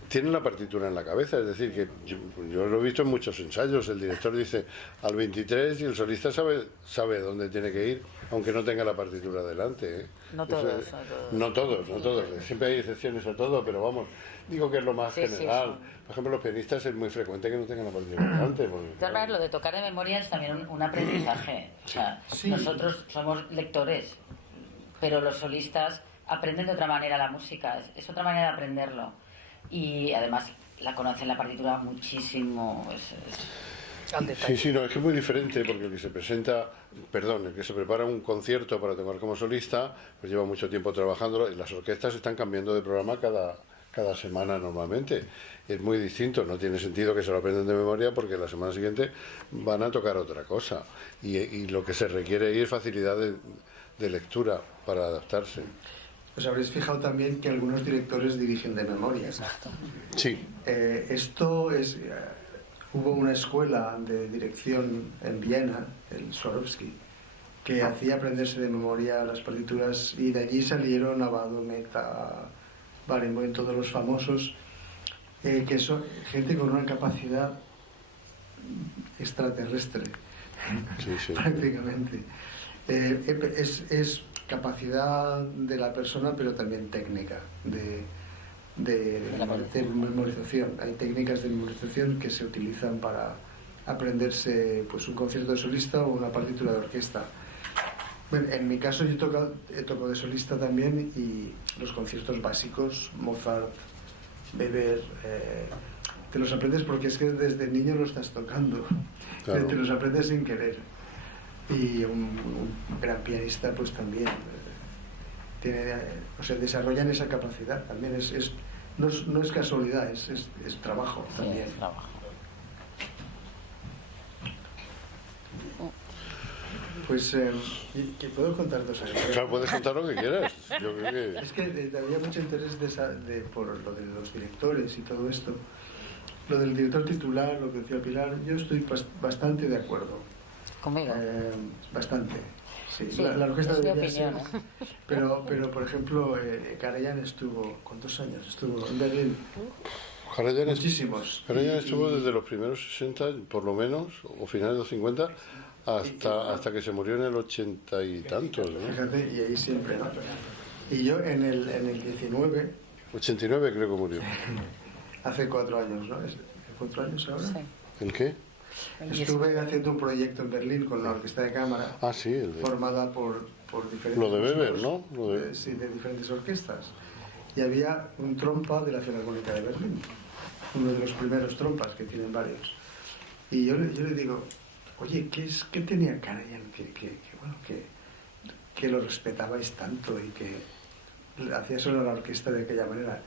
tienen la partitura en la cabeza. Es decir, que yo lo he visto en muchos ensayos, el director dice al 23 y el solista sabe dónde tiene que ir, aunque no tenga la partitura delante, ¿eh? No todos, no todos. Siempre hay excepciones a todo, pero vamos, digo que es lo más general. Sí. Por ejemplo, los pianistas es muy frecuente que no tengan la partitura delante. Porque, De todas maneras, lo de tocar de memoria es también un aprendizaje. O sea, Sí. nosotros somos lectores, pero los solistas aprenden de otra manera la música, es otra manera de aprenderlo. Y además la conocen la partitura muchísimo. Al detalle. Sí, no, es que es muy diferente porque el que se prepara un concierto para tocar como solista, pues lleva mucho tiempo trabajándolo y las orquestas están cambiando de programa cada semana normalmente. Es muy distinto, no tiene sentido que se lo aprendan de memoria porque la semana siguiente van a tocar otra cosa. Y lo que se requiere ahí es facilidad de lectura para adaptarse. Os habréis fijado también que algunos directores dirigen de memoria. Exacto. Sí. Hubo una escuela de dirección en Viena, el Swarovski, que hacía aprenderse de memoria las partituras y de allí salieron Abbado, Mehta, Barenboim, todos los famosos, que son gente con una capacidad extraterrestre, Sí. prácticamente. Es capacidad de la persona, pero también técnica de memorización. Hay técnicas de memorización que se utilizan para aprenderse pues un concierto de solista o una partitura de orquesta. Bueno, en mi caso yo toco de solista también y los conciertos básicos, Mozart, Weber, te los aprendes porque es que desde niño lo estás tocando. Claro. Te los aprendes sin querer. Y un gran pianista pues también desarrollan esa capacidad también. No es casualidad, es trabajo también. Es trabajo. Pues que puedo contar dos anécdotas. Claro, puedes contar lo que quieras. Yo creo que... Es que había mucho interés por lo de los directores y todo esto. Lo del director titular, lo que decía Pilar, yo estoy bastante de acuerdo. ¿Conmigo? Bastante. Sí, Sí, la orquesta es mi debería opinión, ser. Pero por ejemplo, Karajan estuvo, ¿cuántos años? Estuvo en Berlín. Muchísimos. Karajan estuvo desde los primeros 60, por lo menos, o finales de los 50, hasta que se murió en el 80 y tantos, ¿no? Fíjate, y ahí siempre, ¿no? Y yo en el 19 89 creo que murió. Hace 4 años, ¿no? ¿Es 4 años ahora? Sí. ¿El qué? Estuve haciendo un proyecto en Berlín con la orquesta de cámara, Ah, sí, el de... formada por diferentes... Lo de Weber, músicos, ¿no? sí, de diferentes orquestas. Y había un trompa de la Filarmónica de Berlín, uno de los primeros trompas, que tienen varios. Y yo le digo, oye, ¿qué tenía Karajan que lo respetabais tanto y que hacía solo la orquesta de aquella manera?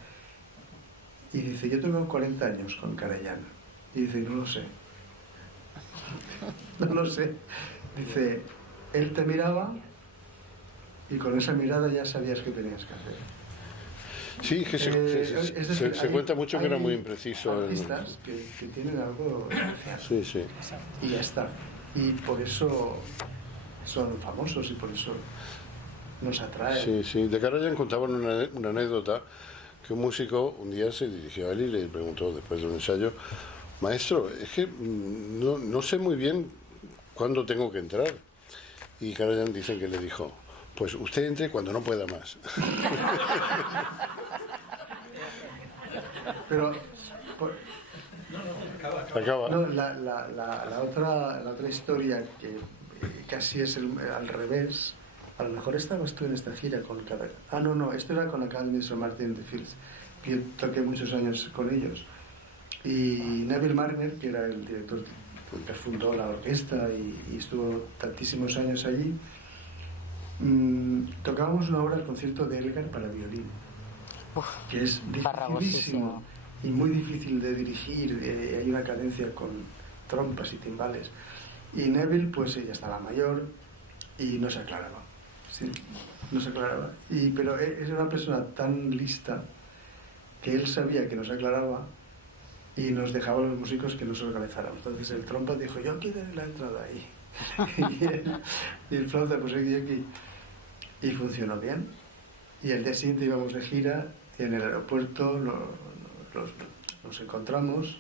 Y dice, yo tengo 40 años con Karajan. Y dice, no lo sé. No lo sé. Dice, él te miraba y con esa mirada ya sabías qué tenías que hacer. Sí, que se cuenta mucho que era muy impreciso. Artistas que tienen algo especial. Sí, sí. Y ya está. Y por eso son famosos y por eso nos atraen. Sí, sí. De Karajan contaban una anécdota que un músico un día se dirigió a él y le preguntó después de un ensayo, maestro, es que no sé muy bien cuándo tengo que entrar. Y Karajan dicen que le dijo, pues usted entre cuando no pueda más. Pero Acaba. no, la otra historia que casi es al revés. A lo mejor estabas tú en esta gira con cada... Ah, no, esto era con la Academy de Martin de Fields, que yo toqué muchos años con ellos. Y Neville Marner, que era el director que fundó la orquesta y estuvo tantísimos años allí, tocábamos una obra, el concierto de Elgar para violín, que es dificilísimo y muy difícil de dirigir. Hay una cadencia con trompas y timbales. Y Neville, pues ella estaba mayor y no se aclaraba. Sí, no se aclaraba. Pero era una persona tan lista que él sabía que nos aclaraba y nos dejaba a los músicos que nos organizáramos. Entonces el trompa dijo, yo aquí daré la entrada ahí. y el flauta, pues aquí. Y funcionó bien. Y el día siguiente íbamos de gira y en el aeropuerto nos encontramos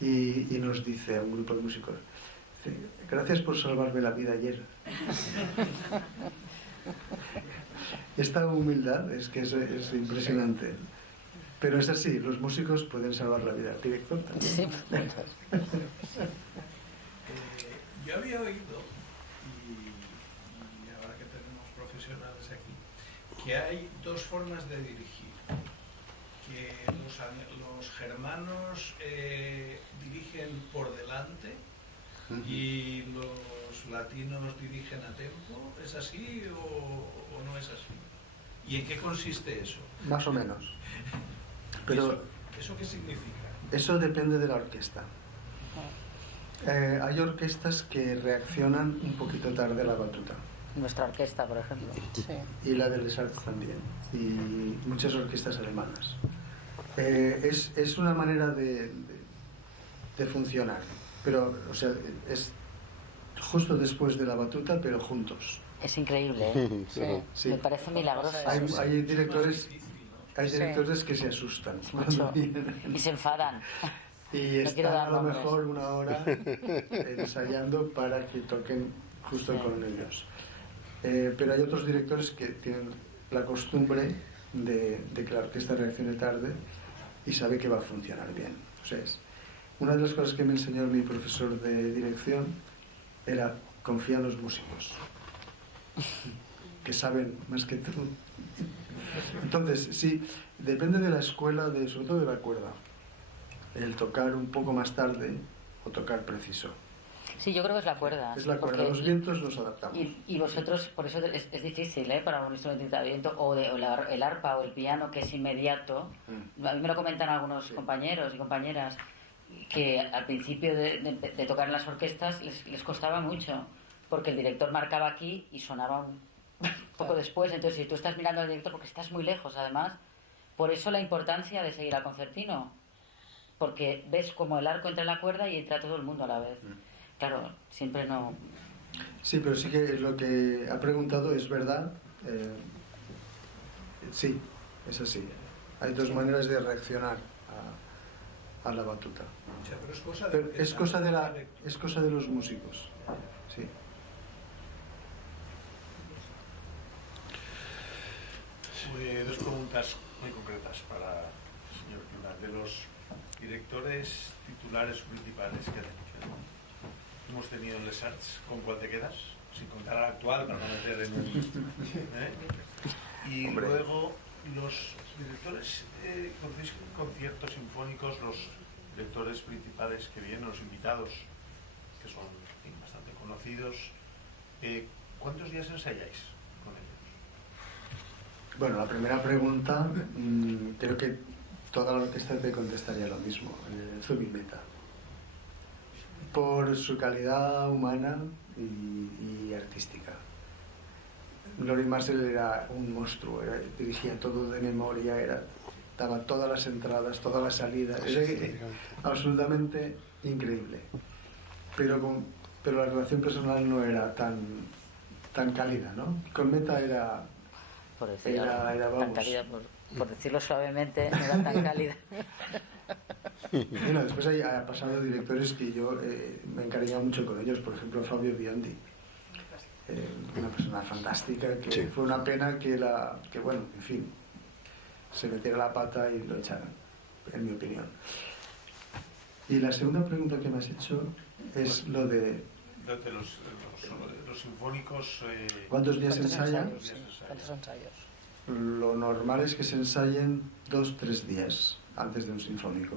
y nos dice a un grupo de músicos, gracias por salvarme la vida ayer. Esta humildad es que es impresionante. Pero es así, los músicos pueden salvar la vida. Director también. Sí. Yo había oído, y ahora que tenemos profesionales aquí, que hay dos formas de dirigir. Que los germanos dirigen por delante y los latinos dirigen a tempo. ¿Es así o no es así? ¿Y en qué consiste eso? Más o menos. Pero ¿Eso qué significa? Eso depende de la orquesta. Hay orquestas que reaccionan un poquito tarde a la batuta. Nuestra orquesta, por ejemplo. Y la de Les Arts también. Y muchas orquestas alemanas. Es una manera de funcionar. Pero, o sea, es justo después de la batuta, pero juntos. Es increíble, ¿eh? Sí. Me parece milagroso. Hay directores que se asustan cuando vienen. Y se enfadan. Y No quiero están dar a lo nombres. mejor una hora ensayando para que toquen justo con ellos. Pero hay otros directores que tienen la costumbre de que la orquesta reaccione tarde y sabe que va a funcionar bien. O sea, una de las cosas que me enseñó mi profesor de dirección era confía en los músicos, que saben más que tú. Entonces, sí, depende de la escuela, sobre todo de la cuerda, el tocar un poco más tarde o tocar preciso. Sí, yo creo que es la cuerda. Es la cuerda, porque los vientos nos adaptamos. Y vosotros, por eso es difícil, ¿eh? Para un instrumento de viento, o el arpa o el piano, que es inmediato. A mí me lo comentan algunos compañeros y compañeras, que al principio de tocar en las orquestas les costaba mucho, porque el director marcaba aquí y sonaba un poco después. Entonces, si tú estás mirando al director, porque estás muy lejos, además, por eso la importancia de seguir al concertino, porque ves como el arco entra en la cuerda y entra todo el mundo a la vez. Claro, siempre no... Sí, pero sí que lo que ha preguntado es verdad. Sí, es así. Hay dos maneras de reaccionar a la batuta. O sea, pero es cosa Pero es cosa de los músicos. Sí. Dos preguntas muy concretas para el señor Pilar. De los directores titulares principales que hemos tenido en Les Arts, ¿con cuál te quedas? Sin contar al actual, para no meter en Y hombre, luego, los directores, cuando hacéis conciertos sinfónicos, los directores principales que vienen, los invitados, que son bastante conocidos, ¿cuántos días ensayáis con ellos? Bueno, la primera pregunta, creo que toda la orquesta te contestaría lo mismo, Zubimeta. Por su calidad humana y artística. Laurie Marcel era un monstruo, dirigía todo de memoria, daba todas las entradas, todas las salidas, era absolutamente increíble. Pero la relación personal no era tan cálida, ¿no? Con Meta era tan cálida, por decirlo suavemente, no era tan cálida. Bueno, después ha pasado directores que yo me he encariñado mucho con ellos, por ejemplo Fabio Biondi, una persona fantástica, que sí, fue una pena que bueno, en fin, se metiera la pata y lo echaran, en mi opinión. Y la segunda pregunta que me has hecho es lo de los sinfónicos. ¿Cuántos días ensayan? ¿Cuántos ensayos? Lo normal es que se ensayen 2-3 días antes de un sinfónico.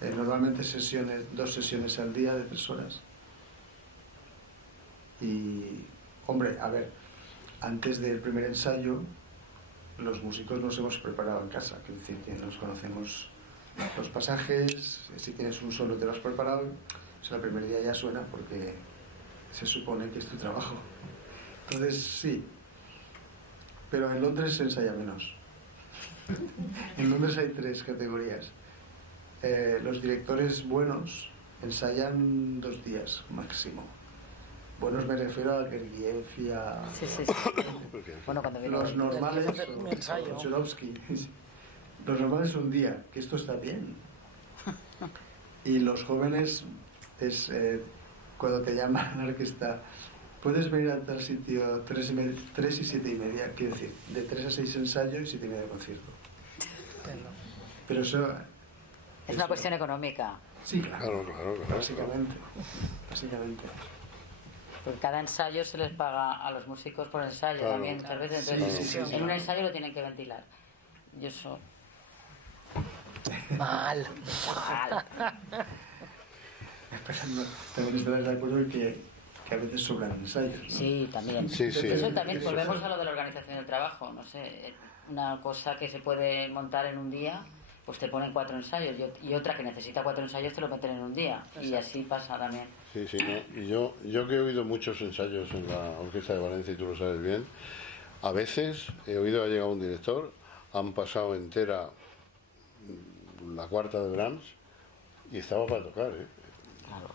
Normalmente 2 sesiones al día de 3 horas. Y, hombre, a ver, antes del primer ensayo, los músicos nos hemos preparado en casa, es decir, que nos conocemos los pasajes, si tienes un solo te lo has preparado, pues el primer día ya suena porque se supone que es tu trabajo. Entonces, sí, pero en Londres se ensaya menos. En Londres hay 3 categorías. Los directores buenos ensayan 2 días máximo. Buenos me refiero a Gergiev y a... Sí. Bueno, cuando los normales, Chodowski. Los normales un día, que esto está bien. Y los jóvenes es cuando te llaman a la orquesta, puedes venir a tal sitio 3 y 7 y media, quiero decir, de 3 a 6 ensayos y 7 y media de concierto. Pero eso... Es una cuestión económica. Sí, claro. Básicamente. Porque cada ensayo se les paga a los músicos por ensayo, claro, también muchas veces. Entonces, sí, en un ensayo lo tienen que ventilar. Y eso... Mal. También estarás de acuerdo que a veces sobran ensayos, ¿no? Sí, también. Sí. Eso también, volvemos a lo de la organización del trabajo. No sé, una cosa que se puede montar en un día, pues te ponen 4 ensayos, y otra que necesita 4 ensayos te lo meten en un día. Exacto. Y así pasa también. Sí, ¿no? Y yo que he oído muchos ensayos en la Orquesta de Valencia, y tú lo sabes bien, a veces he oído, ha llegado un director, han pasado entera la cuarta de Brahms y estaba para tocar, Claro.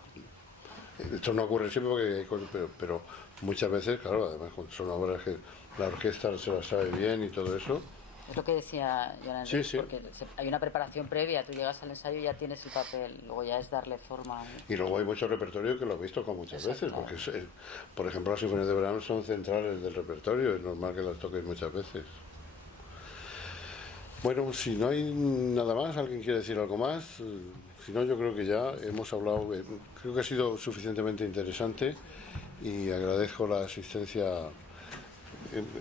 Esto no ocurre siempre porque hay cosas, pero muchas veces, claro, además son obras que la orquesta se las sabe bien y todo eso. Es lo que decía Joan, sí. Porque hay una preparación previa, tú llegas al ensayo y ya tienes el papel, luego ya es darle forma. Y luego hay mucho repertorio que lo he visto con muchas veces, porque por ejemplo las sinfonías de Brahms son centrales del repertorio, es normal que las toques muchas veces. Bueno, si no hay nada más, ¿alguien quiere decir algo más? Si no, yo creo que ya hemos hablado, creo que ha sido suficientemente interesante y agradezco la asistencia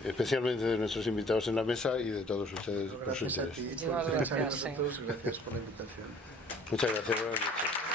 especialmente de nuestros invitados en la mesa y de todos ustedes por su interés. Gracias a vosotros y gracias por la invitación. Muchas gracias, buenas noches.